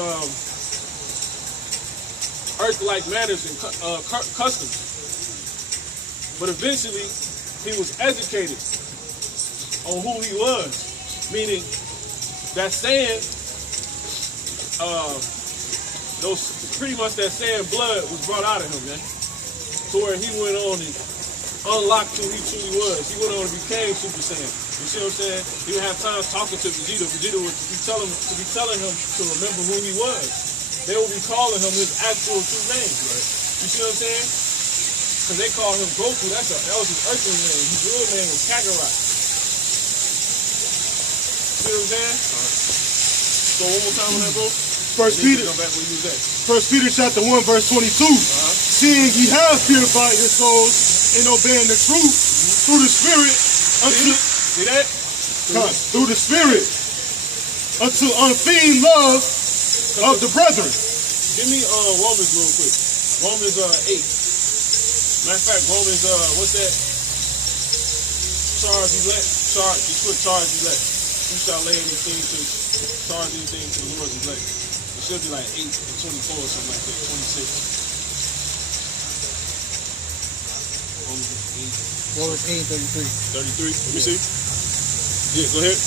Earth-like manners and customs. But eventually, he was educated on who he was. Meaning, that sand, pretty much that sand blood was brought out of him, man. To where he went on and unlocked who he truly was. He went on and became Super Saiyan. You see what I'm saying? He would have times talking to Vegeta. Vegeta would be telling him to remember who he was. They would be calling him his actual true name. Right? You see what I'm saying? Because they call him Goku. That was his earthly name. His real name was Kakarot. See what I'm saying? So one more time on that, bro. First Peter chapter 1, verse 22. Seeing ye have purified your souls in obeying the truth through the Spirit See that? Through the Spirit unto unfeigned love of the brethren. Give me Romans real quick. Romans 8. Matter of fact, Romans what's that? Charge elect. Just put charge elect. Who shall lay anything to charge anything to the Lord's elect? It should be like 8 and 24 or something like that. 26. Romans 8, 33. 33. Let me see. Yeah, go ahead.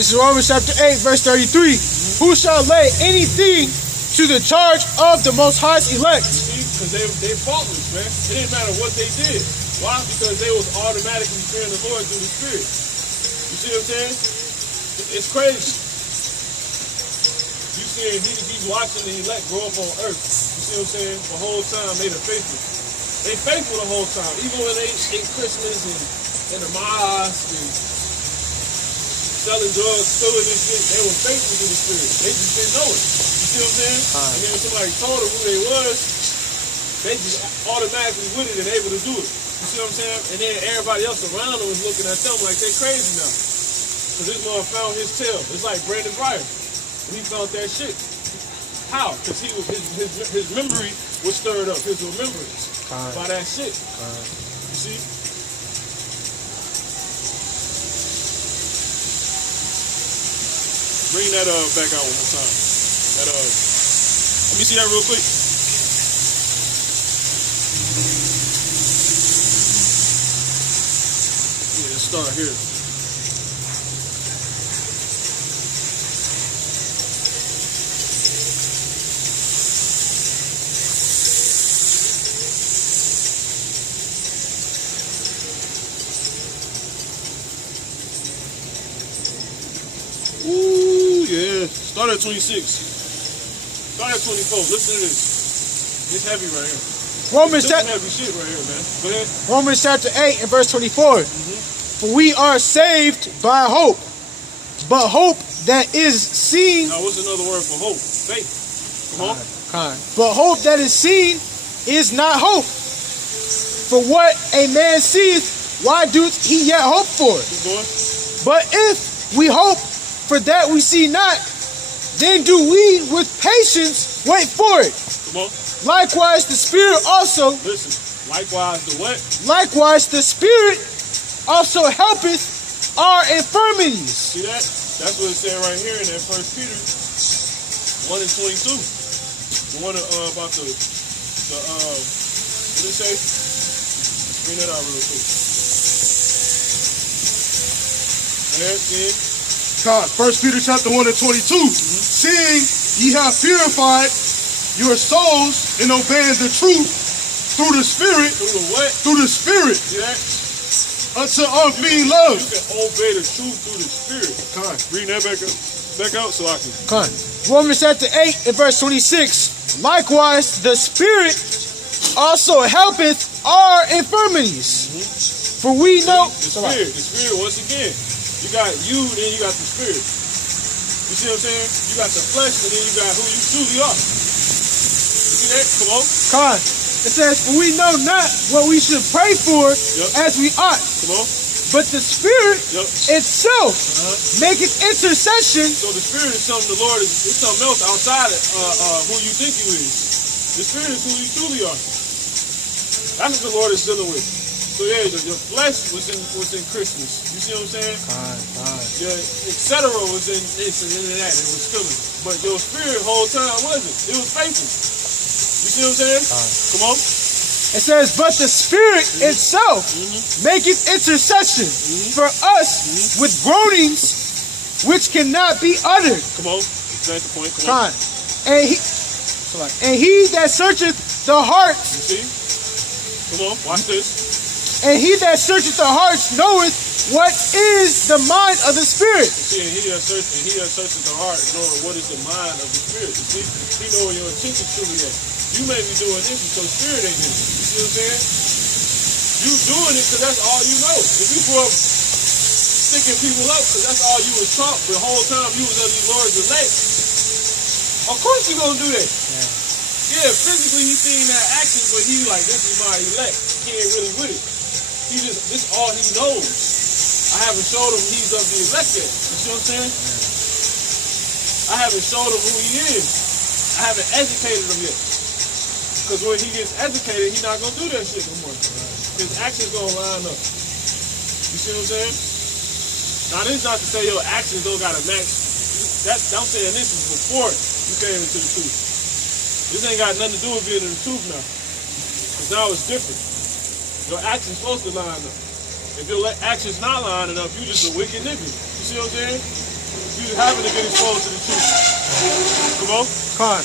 This is Romans chapter 8, verse 33. Who shall lay anything to the charge of the Most High's elect? See, because they faultless, man. It didn't matter what they did. Why? Because they was automatically fearing the Lord through the Spirit. You see what I'm saying? It's crazy. You see, he's watching the elect grow up on earth. You see see what I'm saying? The whole time they the faithful. They faithful the whole time. Even when they ate Christmas and in the mosque and selling drugs, stealing this shit, they were faithful to the spirit. They just didn't know it. You see what I'm saying? And then when somebody told them who they was, they just automatically with it and able to do it. You see what I'm saying? And then everybody else around them was looking at them like they crazy now. Because this man found his tail. It's like Brandon Breyer. When he found that shit. How? Because his memory was stirred up. His remembrance by that shit. You see? Bring that back out one more time. That let me see that real quick. Yeah, let's start here. Ooh, yeah. Start at 26. Start at 24. Listen to this. It's heavy right here. Romans, heavy shit right here, man. Go ahead. Romans chapter 8 and verse 24. For we are saved by hope, but hope that is seen. Now, what's another word for hope? Faith. Come on. But hope that is seen is not hope. For what a man seeth, why doth he yet hope for it? Keep going. But if we hope for that we see not, then do we with patience wait for it. Come on. Likewise the Spirit also. Listen. Likewise the what? Likewise the Spirit also helpeth our infirmities. See that? That's what it said right here in that 1 Peter 1 and 22. The one about the what did it say? Bring that out real quick. There, see it? God, 1 Peter chapter 1 and 22. Seeing ye have purified your souls in obeying the truth through the Spirit. Through the what? Through the Spirit. See that? Unto unfeigned love. You can obey the truth through the Spirit. God. Bring that back out so I can. Romans chapter 8 and verse 26. Likewise the Spirit also helpeth our infirmities. For we know the Spirit once again. You got you, then you got the Spirit. You see what I'm saying? You got the flesh, and then you got who you truly are. You see that? Come on. It says, for we know not what we should pray for as we ought. Come on. But the Spirit itself maketh intercession. So the Spirit is something the Lord is something else outside of who you think you is. The Spirit is who you truly are. That's what the Lord is dealing with. So yeah, the flesh was in Christmas. You see what I'm saying? Yeah, etc. was in this and in that. It was filling. But your spirit the whole time wasn't. It was faithful. You see what I'm saying? Come on. It says, but the Spirit itself maketh intercession for us with groanings which cannot be uttered. Come on. That's the point. Come on. And he that searcheth the hearts. You see? Come on. Watch this. And he that searcheth the hearts knoweth what is the mind of the Spirit. See, and he that searcheth the heart, knowing what is the mind of the Spirit. You see, he know where your intention truly at. You may be doing this, but your spirit ain't in it. You see what I'm saying? You doing it because that's all you know. If you grew up sticking people up because that's all you was taught the whole time you was under the Lord's elect, of course you gonna do that. Yeah, physically he seen that action, but he like, this is my elect. He ain't really with it. This all he knows. I haven't showed him he's of the elect yet. You see what I'm saying? I haven't showed him who he is. I haven't educated him yet. Because when he gets educated, he's not going to do that shit no more. His actions going to line up. You see what I'm saying? Now, this is not to say your actions don't got to match. I'm saying this is before you came into the truth. This ain't got nothing to do with being in the truth now. Because now it's different. Your actions supposed to line up. If your actions not lining up, you just a wicked nigga. You see what I'm saying? You having to get exposed to the truth. Come on.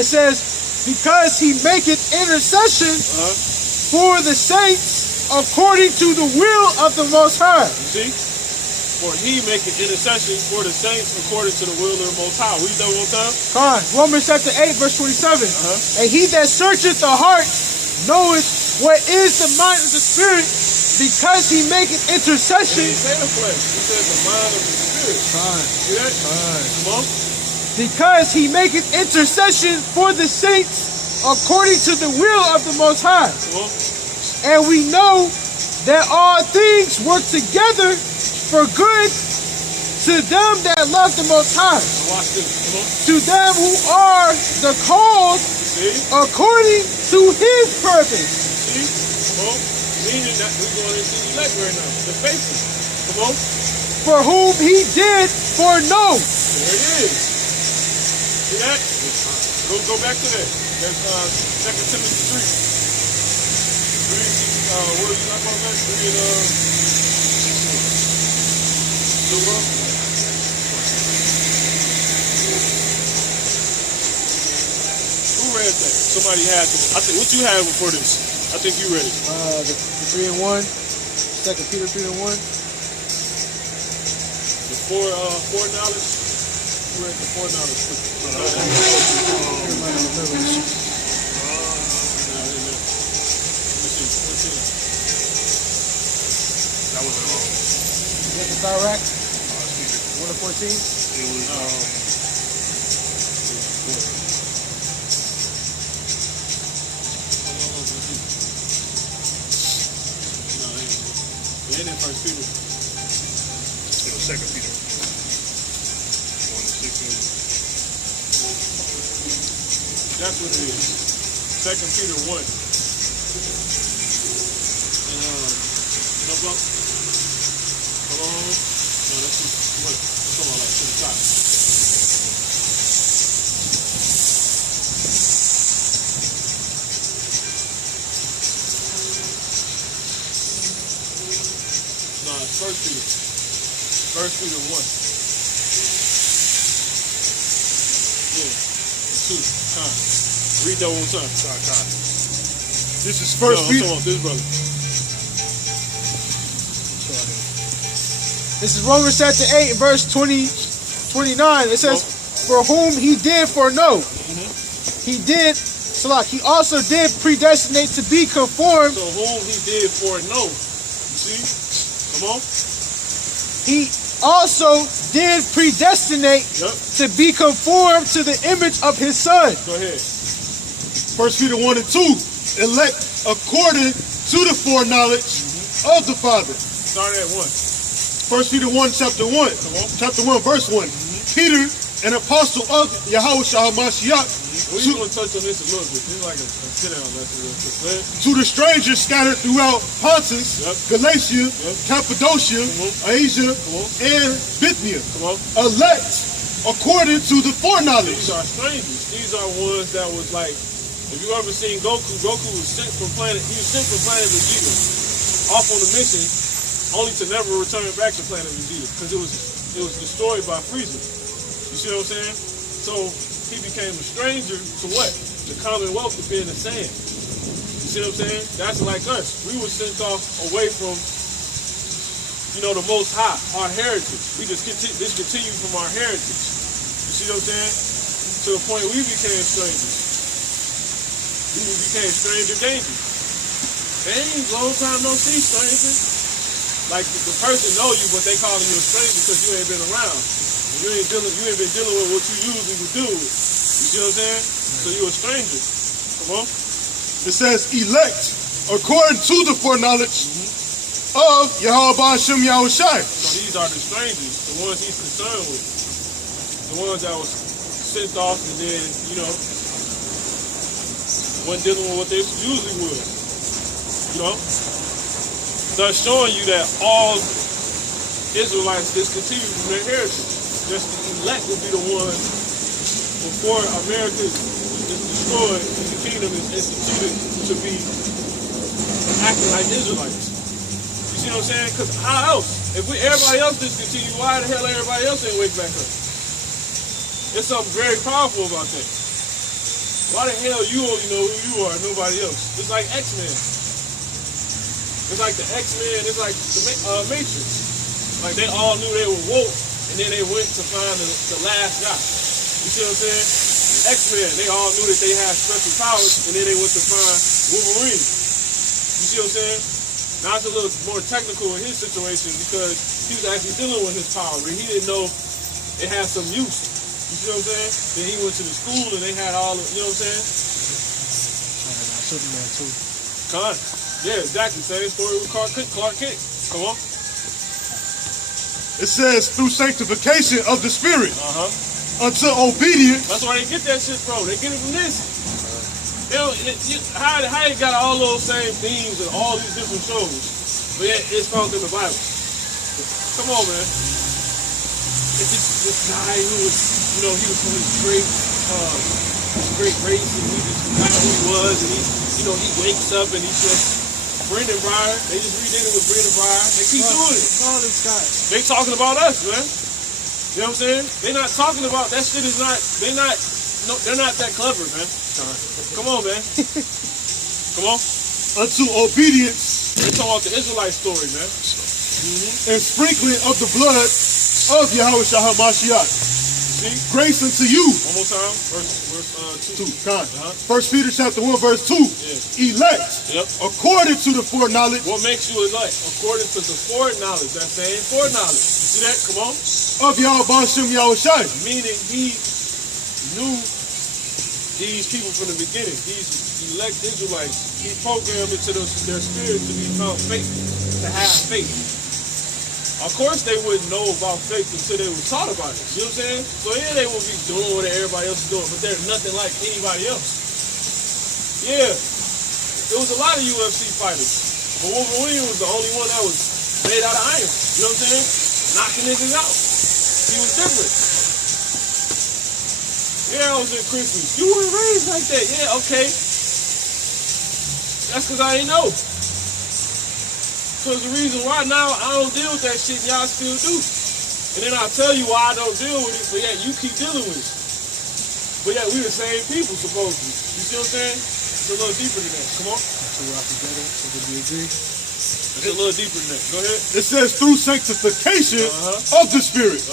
It says, because he maketh intercession for the saints according to the will of the Most High. You see? For he maketh intercession for the saints according to the will of the Most High. Read that one time. Con. Romans chapter 8, verse 27. And he that searcheth the heart knoweth what is the mind of the Spirit, because he maketh intercession. He said the flesh. He said the mind of the Spirit. See that? Come on. Because he maketh intercession for the saints according to the will of the Most High. Come on. And we know that all things work together for good to them that love the Most High, Now watch this. Come on. to them who are the called See? according to his purpose. See? Come on. Meaning that we're going into the elect right now. The faithful. Come on. For whom he did foreknow. There it is. See that? Go back to that. That's 2 Timothy 3. 3, what are you talking about, man? 3 and, who read that? Somebody had it. I think, what you had before this? I think you read it. The 3 and 1. 2 Peter 3 and 1. The foreknowledge. Who read the foreknowledge? That was Is that the Sirach? 1 to 14? it was And in 1 Peter. it was 2 Peter 1 to 16. That's what it is. 2 Peter 1. And jump up. Come on. No, that's just what. Come on, like to the top. No, it's 1 Peter. 1 Peter 1. Yeah. 2. Time. Read that one time. This is No, First I'm Peter. talking about this brother. This is Romans chapter 8, verse 29. It says, for whom he did foreknow. He did, Salak, he also did predestinate to be conformed. So whom he did foreknow. You see? Come on. He also did predestinate Yep. to be conformed to the image of his son. Go ahead. 1 Peter 1 and 2. Elect according to the foreknowledge of the Father. Start at 1. 1 Peter 1, chapter 1. Chapter 1, verse 1. Peter, an apostle of Yahweh Mashiach, We're going to touch on this a little bit. This is like a sit-down lesson real quick. Go ahead. to the strangers scattered throughout Pontus, Galatia, Cappadocia, Asia, and Bithynia. Come on. Elect according to the foreknowledge. These are strangers. These are ones that was like, if you ever seen Goku, Goku was sent from planet Vegeta off on a mission, only to never return back to planet Vegeta because it was destroyed by Frieza. You see what I'm saying? So he became a stranger to what? The commonwealth of being the sand. You see what I'm saying? That's like us. We were sent off away from, the Most High, our heritage. We just discontinued from our heritage. You see what I'm saying? To the point we became strangers. We became stranger danger. Dang, long time no see, stranger. Like the person know you, but they calling you a stranger because you ain't been around. You ain't been dealing with what you usually would do. You see what I'm saying? So you a stranger. Come on. It says, elect according to the foreknowledge of Yahweh Hashem Yahushai. So these are the strangers, the ones he's concerned with. The ones that was sent off and then, wasn't dealing with what they usually would. Thus showing you that all Israelites discontinue from their heritage. Just the elect will be the ones before America is destroyed and the kingdom is instituted to be acting like Israelites. You see what I'm saying? Because how else? If everybody else discontinue, why the hell everybody else ain't wake back up? There's something very powerful about that. Why the hell you only know who you are and nobody else? It's like X-Men. It's like the X-Men. It's like the Matrix. Like they all knew they were woke, and then they went to find the last guy. You see what I'm saying? X-Men, they all knew that they had special powers, and then they went to find Wolverine. You see what I'm saying? Now it's a little more technical in his situation because he was actually dealing with his power, but he didn't know it had some use. You see what I'm saying? Then he went to the school and they had all of, you know what I'm saying? Superman too. Con. Yeah, exactly. Same story with Clark Kent. Come on. It says through sanctification of the spirit unto obedience. That's where they get that shit from. They get it from this. They don't, how they got all those same themes and all these different shows, but yet it's found in the Bible. Come on, man. It's this guy who was, you know, he was from this great race, and he just forgot who he was, and he, you know, he wakes up and he's just Brendan Breyer. They just redid it with Brendan Breyer. They keep doing it. All these guys. They talking about us, man. You know what I'm saying? They not talking about that shit. Is not. They're not that clever, man. Come on, man. Come on. Unto obedience. They talking about the Israelite story, man. And sprinkling of the blood of Yahweh Mashiach. See? Grace unto you. One more time. Verse 2. First Peter chapter 1 verse 2. Yeah. Elect. Yep. According to the foreknowledge. What makes you elect? According to the foreknowledge. That same foreknowledge. You see that? Come on. Of Yahweh Bashim Yahweh Shai. Meaning he knew these people from the beginning. These elect Israelites. He programmed into their spirit to be found faith. To have faith. Of course they wouldn't know about faith until they were taught about it. You know what I'm saying? So yeah, they will be doing what everybody else is doing, but they're nothing like anybody else. Yeah. There was a lot of UFC fighters, but Wolverine was the only one that was made out of iron. You know what I'm saying? Knocking niggas out. He was different. Yeah, I was in Christmas. You weren't raised like that. Yeah, okay. That's because I ain't know. Because the reason why now I don't deal with that shit and y'all still do. And then I'll tell you why I don't deal with it, but yeah, you keep dealing with it. But yeah, we the same people supposedly. You see what I'm saying? It's a little deeper than that. Come on. So we all together, so that we agree. It's a little deeper than that. Go ahead. It says through sanctification of the spirit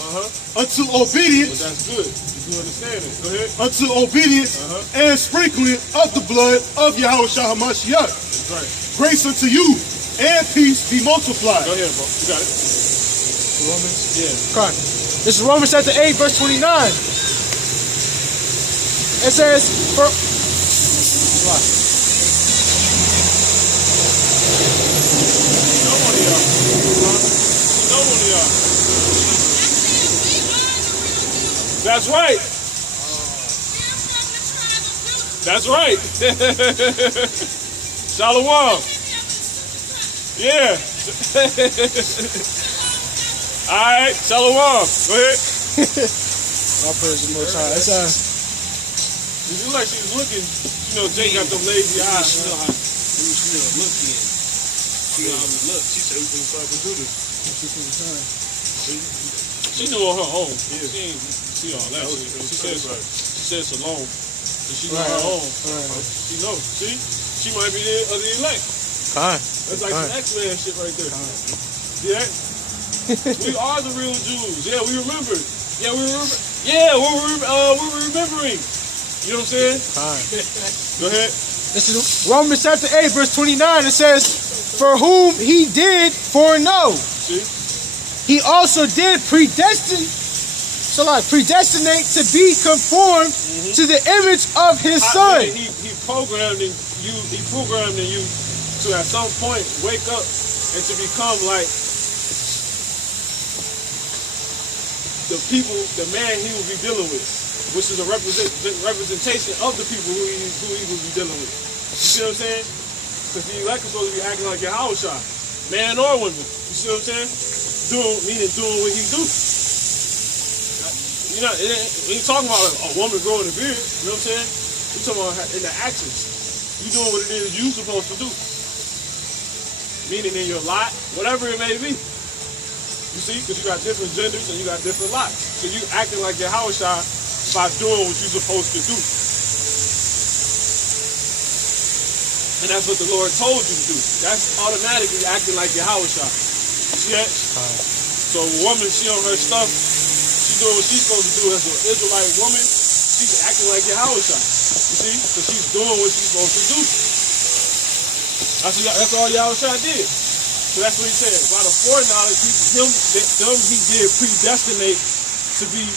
unto obedience. But that's good. You understand it. Go ahead. Unto obedience and sprinkling of the blood of Yahweh Shah HaMashiach. That's right. Grace unto you and peace be multiplied. Go ahead, bro. You got it. Romans. Yeah. Okay. This is Romans chapter 8, verse 29. It says, for... What? No one of y'all. No one of y'all. That's right. That's right. Shalom. Yeah. All right, shalom. Go ahead. All praise the Most High. It's It looked like she was looking. You know, Jay got them lazy eyes. She know how to look in. She know how to look. She said we can start to do this. She knew on her own. Yeah. She ain't see all that. She said shalom. And she know her own. She knows. See? She might be the other elect. That's like some X-Men shit right there. See that? We are the real Jews. Yeah, we remember. Yeah, we remember. Yeah, we're remembering. You know what I'm saying? Go ahead. This is Romans chapter 8, verse 29. It says, for whom he did foreknow, he also did predestinate to be conformed to the image of his son. He programmed in you to at some point wake up and to become like the people, the man he will be dealing with, which is a representation of the people who he will be dealing with. You see what I'm saying? Because the elect is supposed to be acting like Yahweh Shai, man or woman. You see what I'm saying? Doing what he do. You know, we ain't talking about a woman growing a beard. You know what I'm saying? We talking about in the actions. You doing what it is you supposed to do. Meaning in your lot, whatever it may be. You see, because you got different genders and you got different lots. So you acting like your Yahweh Shai by doing what you're supposed to do. And that's what the Lord told you to do. That's automatically acting like your Yahweh Shai. You see that? So a woman, she on her stuff, she doing what she's supposed to do as an Israelite woman. She's acting like Yahweh. You see? So she's doing what she's supposed to do. That's all Yahweh did. So that's what he said. By the foreknowledge, he did predestinate to be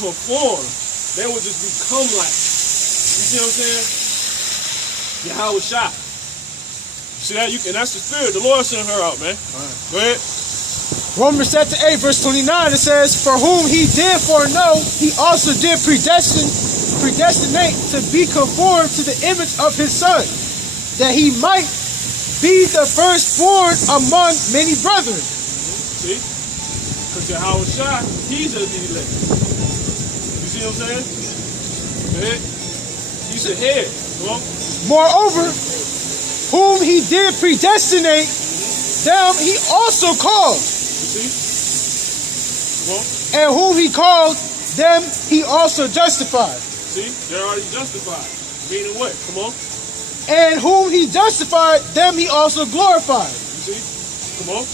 conformed. They would just become like. You see what I'm saying? Yahweh shot. See that? And that's the spirit. The Lord sent her out, man. All right. Go ahead. Romans chapter 8, verse 29, it says, for whom he did foreknow, he also did predestinate to be conformed to the image of his son, that he might be the firstborn among many brethren. See? Because Yahweh Shai, he's of the elect. You see what I'm saying? Go ahead. He's the head. Come on. Moreover, whom he did predestinate, them he also called. You see? Come on. And whom he called, them he also justified. See? They're already justified. Meaning what? Come on. And whom he justified, them he also glorified. You see? Come on.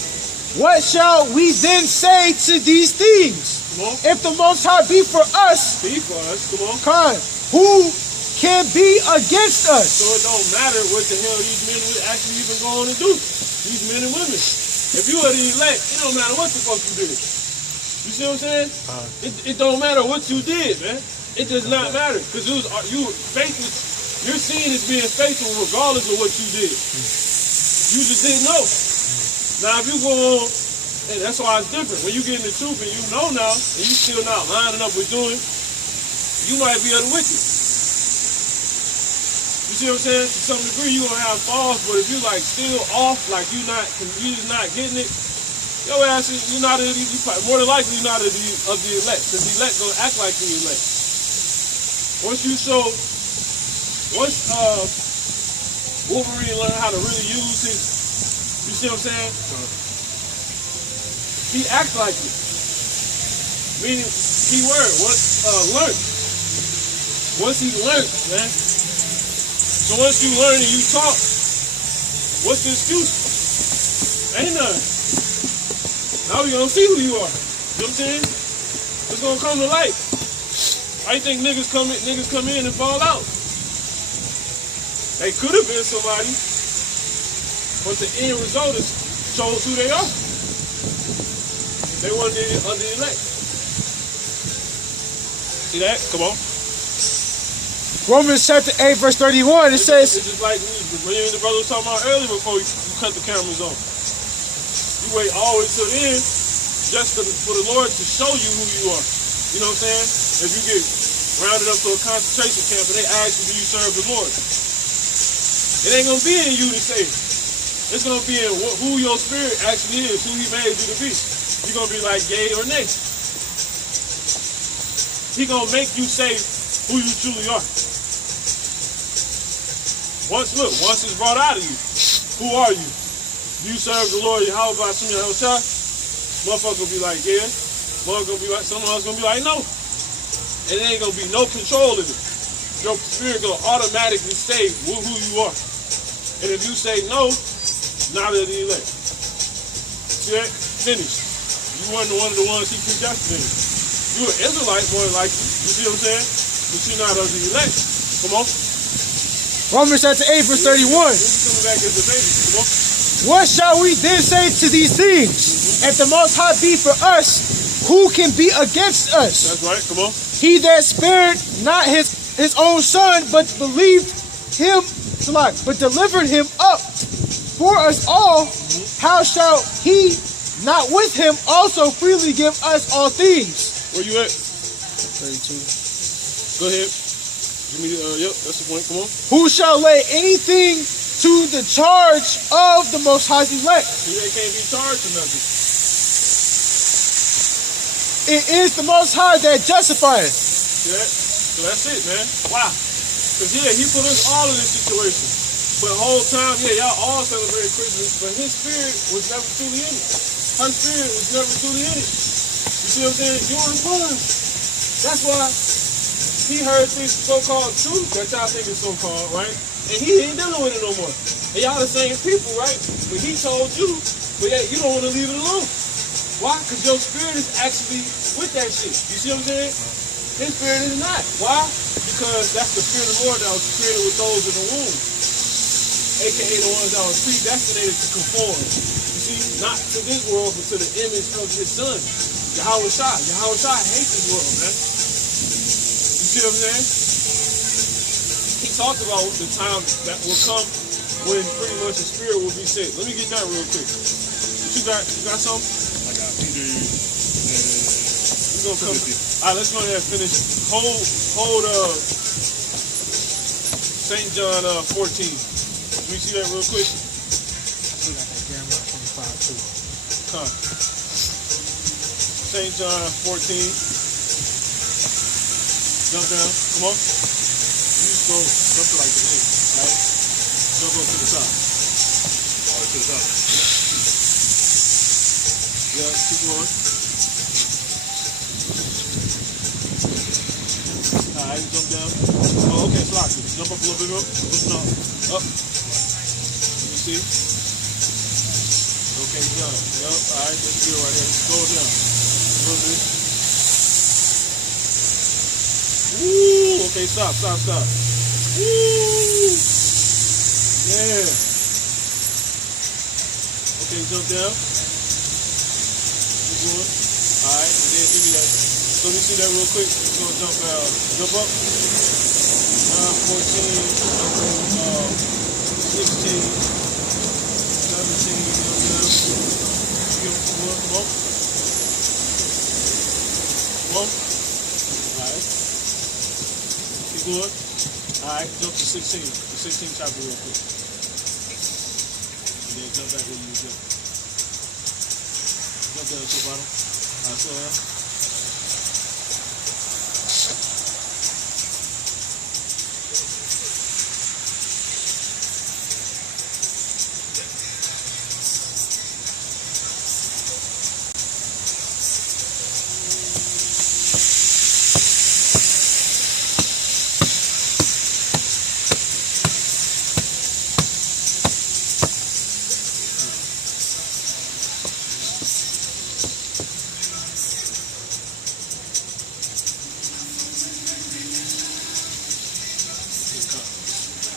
What shall we then say to these things? Come on. If the Most High be for us, come on. God, who can be against us? So it don't matter what the hell these men would actually even go on and do. These men and women. If you are the elect, it don't matter what the fuck you did. You see what I'm saying? It don't matter what you did, man. It does not matter. Because you faithless. Your sin is being faithful regardless of what you did. You just didn't know. Now if you go on, and that's why it's different. When you get in the truth and you know now, and you still not lining up with doing, you might be of the wicked. You see what I'm saying? To some degree you're gonna have falls, but if you like still off, like you just not getting it, your ass you're not more than likely you're not of the elect. Because the elect gonna act like the elect. Once Wolverine learned how to really use his, you see what I'm saying? He acts like it. Meaning, key word, learned. Once he learned, man. So once you learn and you talk, what's the excuse? Ain't none. Now we gonna see who you are. You know what I'm saying? It's gonna come to light. I think niggas come in and fall out. They could have been somebody, but the end result shows who they are. They weren't under the elect. See that? Come on. Romans chapter 8, verse 31, it says, it's just like the brother was talking about earlier before you cut the cameras on. You wait all the way till the end just for the Lord to show you who you are. You know what I'm saying? If you get rounded up to a concentration camp and they ask you, do you serve the Lord? It ain't gonna be in you to say it. It's gonna be in who your spirit actually is, who he made you to be. You're gonna be like yay or nay. He gonna make you say who you truly are. Once it's brought out of you, who are you? Do you serve the Lord Yahweh by some Yahweh? Motherfucker gonna be like, yeah. Motherfucker gonna be like, someone else gonna be like, no. And there ain't gonna be no control in it. Your spirit gonna automatically say who you are. And if you say no, not of the elect. See that? Finished. You weren't one of the ones he predestinated. You're an Israelite, more than likely. You see what I'm saying? But you're not of the elect. Come on. Romans chapter 8, verse 31. Coming back as a baby. Come on. What shall we then say to these things? If the Most High be for us, who can be against us? That's right. Come on. He that spared not his own son, but believed him, but delivered him up for us all, how shall he not with him also freely give us all things? Where you at? 32. Go ahead. Give me yep, that's the point. Come on. Who shall lay anything to the charge of the Most High's elect? They can't be charged or nothing. It is the Most High that justifieth. See that? So that's it, man. Why? Because, he put us all in this situation. But the whole time, y'all all celebrated Christmas, but his spirit was never truly in it. Her spirit was never truly in it. You see what I'm saying? You on the fun. That's why he heard this so-called truth that y'all think is so-called, right? And he ain't dealing with it no more. And y'all the same people, right? But he told you, but you don't want to leave it alone. Why? Because your spirit is actually with that shit. You see what I'm saying? His spirit is not. Why? Because that's the fear of the Lord that was created with those in the womb. AKA the ones that were predestinated to conform. You see, not to this world, but to the image of his son. Yahweh Shai. Yahweh Shai hates this world, man. You see what I'm saying? He talked about the time that will come when pretty much the spirit will be sent. Let me get that real quick. You got something? I got Peter and We're gonna come. All right, let's go ahead and finish. Hold St. John 14. Let me see that real quick. I still got that Jeremiah 25 too. Come. St. John 14. Jump down. Come on. You just go jump to like the end. Alright? Jump up to the top. all the way to the top. Yeah, keep going. Alright, jump down. Oh, okay, block it. Jump up a little bit more. No. Up. Let me see. Okay, down. Yep. Alright, that's good right here. Slow it down. A little bit. Woo! Okay, stop. Woo! Yeah. Okay, jump down. Keep going. Alright, and then give me that. So let me see that real quick. We're gonna jump up. 14, 16, 17, come on. Alright. Keep going. Alright, jump to 16. The 16th chapter real quick. And then jump back where you jump. Jump down to the bottom. Alright, slow down.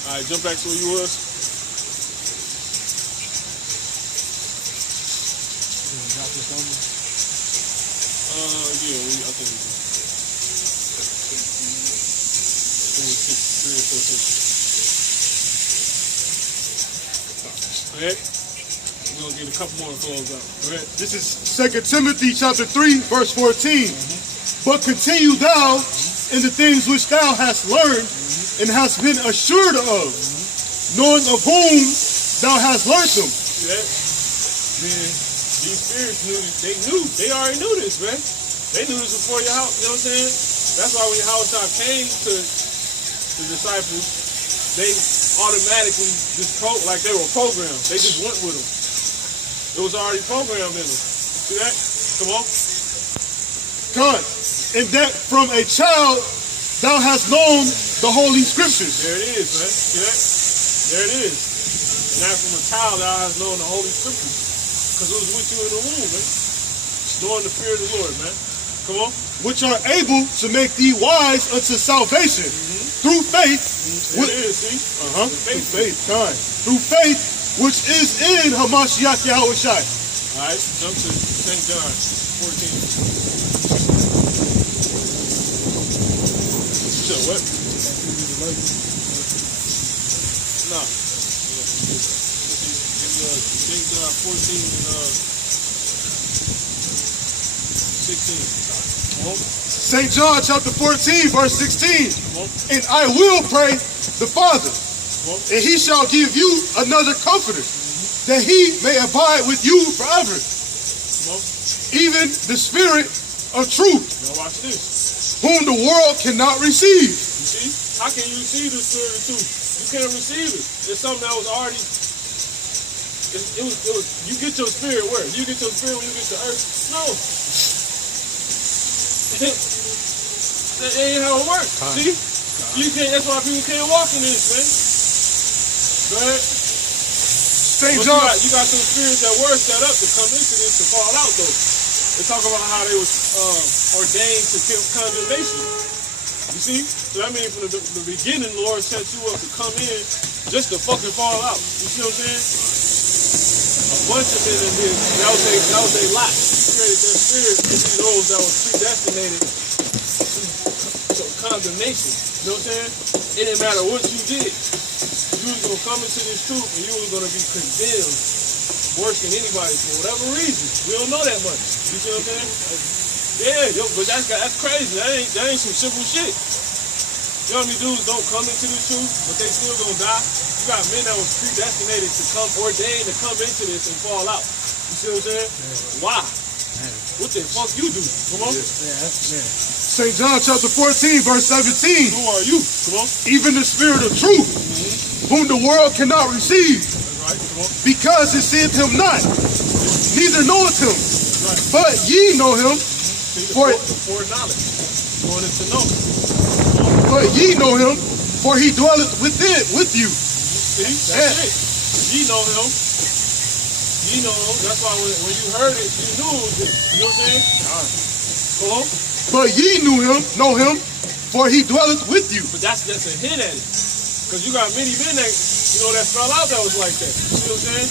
Alright, jump back to where you was. Drop this over. Yeah, I think we can. 3 and 14. Alright. We're going to get a couple more and close out. Alright. This is 2 Timothy chapter 3, verse 14. But continue thou in the things which thou hast learned and hast been assured of, knowing of whom thou hast learned them. See that? Man, these spirits they already knew this, man. They knew this before your house, you know what I'm saying? That's why when your house came to the disciples, they automatically just like they were programmed. They just went with them. It was already programmed in them. See that? Come on. God, and that from a child thou hast known the Holy Scriptures. There it is, man. See that? There it is. And that from a child thou hast known the Holy Scriptures. Because it was with you in the womb, man. Knowing the fear of the Lord, man. Come on. Which are able to make thee wise unto salvation through faith. There it is, see? Through faith, God. Through faith, which is in Hamashiach Yahweh Shai. All right, jump to St. John 14. So what? No. St. John 14 and 16. St. John chapter 14, verse 16. And I will pray the Father, and he shall give you another comforter, that he may abide with you forever. Even the Spirit of truth, Now watch this. whom the world cannot receive. You see? How can you receive the Spirit of truth? You can't receive it. It's something that was already. It was. You get your spirit where? You get your spirit when you get to earth? No. That ain't how it works. See? You can't. That's why people can't walk in this, man. Go ahead. St. But John. you got some spirits that were set up to come into this to fall out though. They talk about how they was ordained to kill condemnation. You see? So that means from the beginning, the Lord set you up to come in just to fucking fall out. You see what I'm saying? A bunch of men in here, that was a lot. He created their spirit to be those that was predestinated to condemnation. You know what I'm saying? It didn't matter what you did. You was going to come into this truth and you was going to be condemned worse than anybody for whatever reason. We don't know that much. You see what I'm saying? Yeah, yo, but that's crazy. That ain't some simple shit. You know how many dudes don't come into the truth, but they still gonna die? You got men that was predestinated to come, ordained to come into this and fall out. You see what I'm saying? Yeah. Why? Man. What the fuck you do? Come on. St. John chapter 14, verse 17. Who are you? Come on. Even the spirit of truth, whom the world cannot receive, right. Come on. because it seeth him not, neither knoweth him. Right. But ye know him. For knowledge. You wanted to know. But ye know him, for he dwelleth with you. See? That's it. Ye know him. Ye know him. That's why when you heard it, you knew it was it. You know what I'm saying? Come on. But ye know him, for he dwelleth with you. But that's a hint at it. Because you got many men that, that fell out that was like that. You see what I'm saying?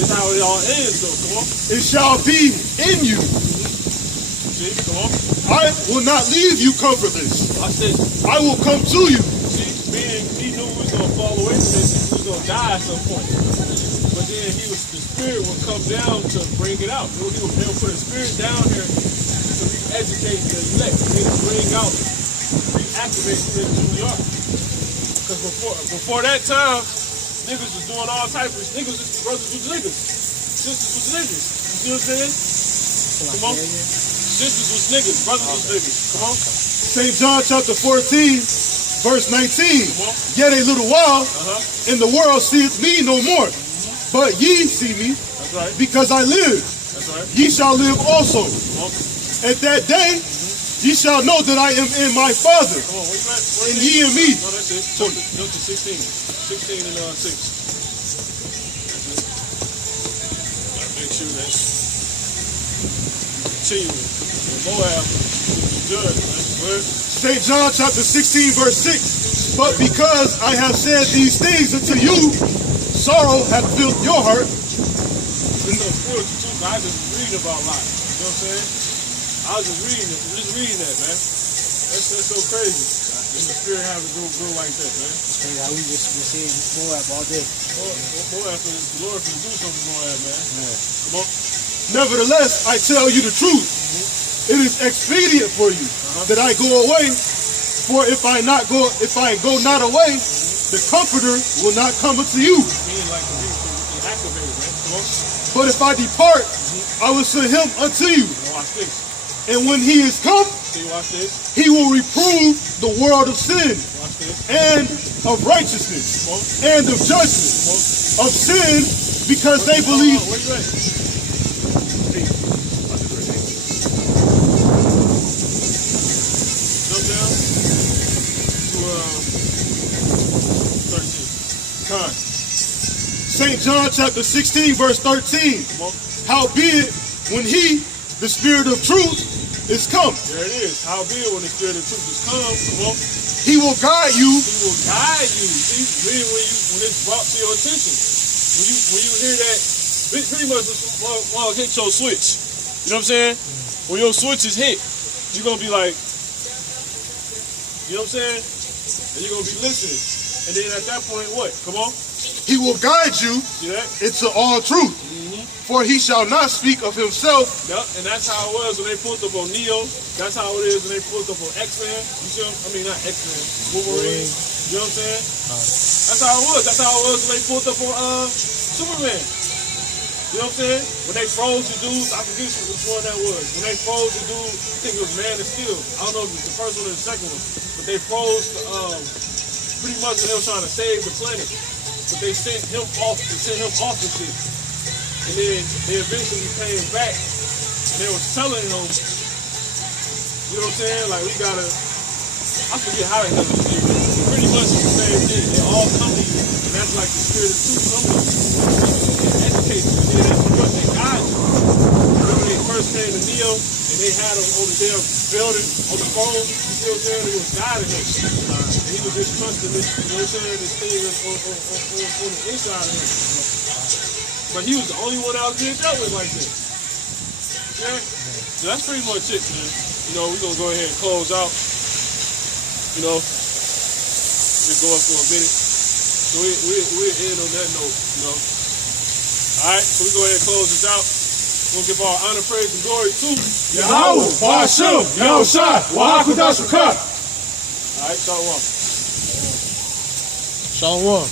That's how it all ends, though. Come on. It shall be in you. See? Come on. I will not leave you comfortless. Watch this. I will come to you. See, he knew we was going to fall away from this. He was going to die at some point. But then the spirit would come down to bring it out. He'll put a spirit down here to re-educate the elect. To bring out, reactivate who they are. Because before that time, niggas was doing all types of niggas. Brothers was niggas. Sisters was niggas. You see what I'm saying? Come on. Sisters was niggas. Brothers was niggas. Come on. St. John chapter 14, verse 19. Yet a little while, and the world seeth me no more. But ye see me, that's right. Because I live. That's right. Ye shall live also. At that day, ye shall know that I am in my Father, come on, where you at? And ye in me. No, that's it. Go to 16. 16 and 6. That's it. Gotta make sure that's continuing. Moab is good, man. St. John chapter 16, verse 6. But because I have said these things unto you, sorrow hath filled your heart. It's so spiritual too. I just reading about life. You know what I'm saying? I was just reading that, man. That's so crazy. And the spirit have to go like that, man. That's crazy how we just been seeing Moab all day. Moab, the Lord can do something for Moab, man. Yeah. Come on. Nevertheless, I tell you the truth. It is expedient for you that I go away. For if I go not away, the Comforter will not come unto you. But if I depart, I will send him unto you. Watch this. And when he is come, watch this. He will reprove the world of sin and of righteousness and of judgment. Of sin because they believe. Where you at? Jump down to 13. St. John chapter 16, verse 13. Howbeit, when he, the Spirit of truth, is come. There it is. Howbeit, when the Spirit of truth is come, he will guide you. He will guide you. See, when it's brought to your attention, when you hear that, pretty much hit your switch. You know what I'm saying? When your switch is hit, you're gonna be like, you know what I'm saying? And you're gonna be listening. And then at that point, what? Come on. He will guide you into all truth. For he shall not speak of himself. Yep, and that's how it was when they pulled up on Neo. That's how it is when they pulled up on X-Men. You see what I mean? Not X-Men, Wolverine. You know what I'm saying? That's how it was. That's how it was when they pulled up on Superman. You know what I'm saying? When they froze the dude, I forget which one that was. When they froze the dude, I think it was Man of Steel. I don't know if it was the first one or the second one. But they froze pretty much when they were trying to save the planet. But they sent him off the ship. And then they eventually came back and they was telling him, you know what I'm saying? Like, we gotta, I forget how they done it. Pretty much it's the same thing. They all come to you. And that's like the Spirit of truth coming to you. They educate you. And then that's what they guide you. Remember they first came to Neo, and they had him on the damn building, on the phone, you see what I'm saying? It was guiding him. And he was just trusting this, you know what I'm saying, this thing that's on the inside of him. But he was the only one out there dealt with like this. Yeah? So that's pretty much it, man. You know, we're going to go ahead and close out. You know, we're going for a minute. So we're in on that note, you know. All right, so we go ahead and close this out. We'll give all honor, praise, and glory to Yahweh, Ba'ashem, Yahushai, Wa'akudashukah. All right, Shalom. Shalom.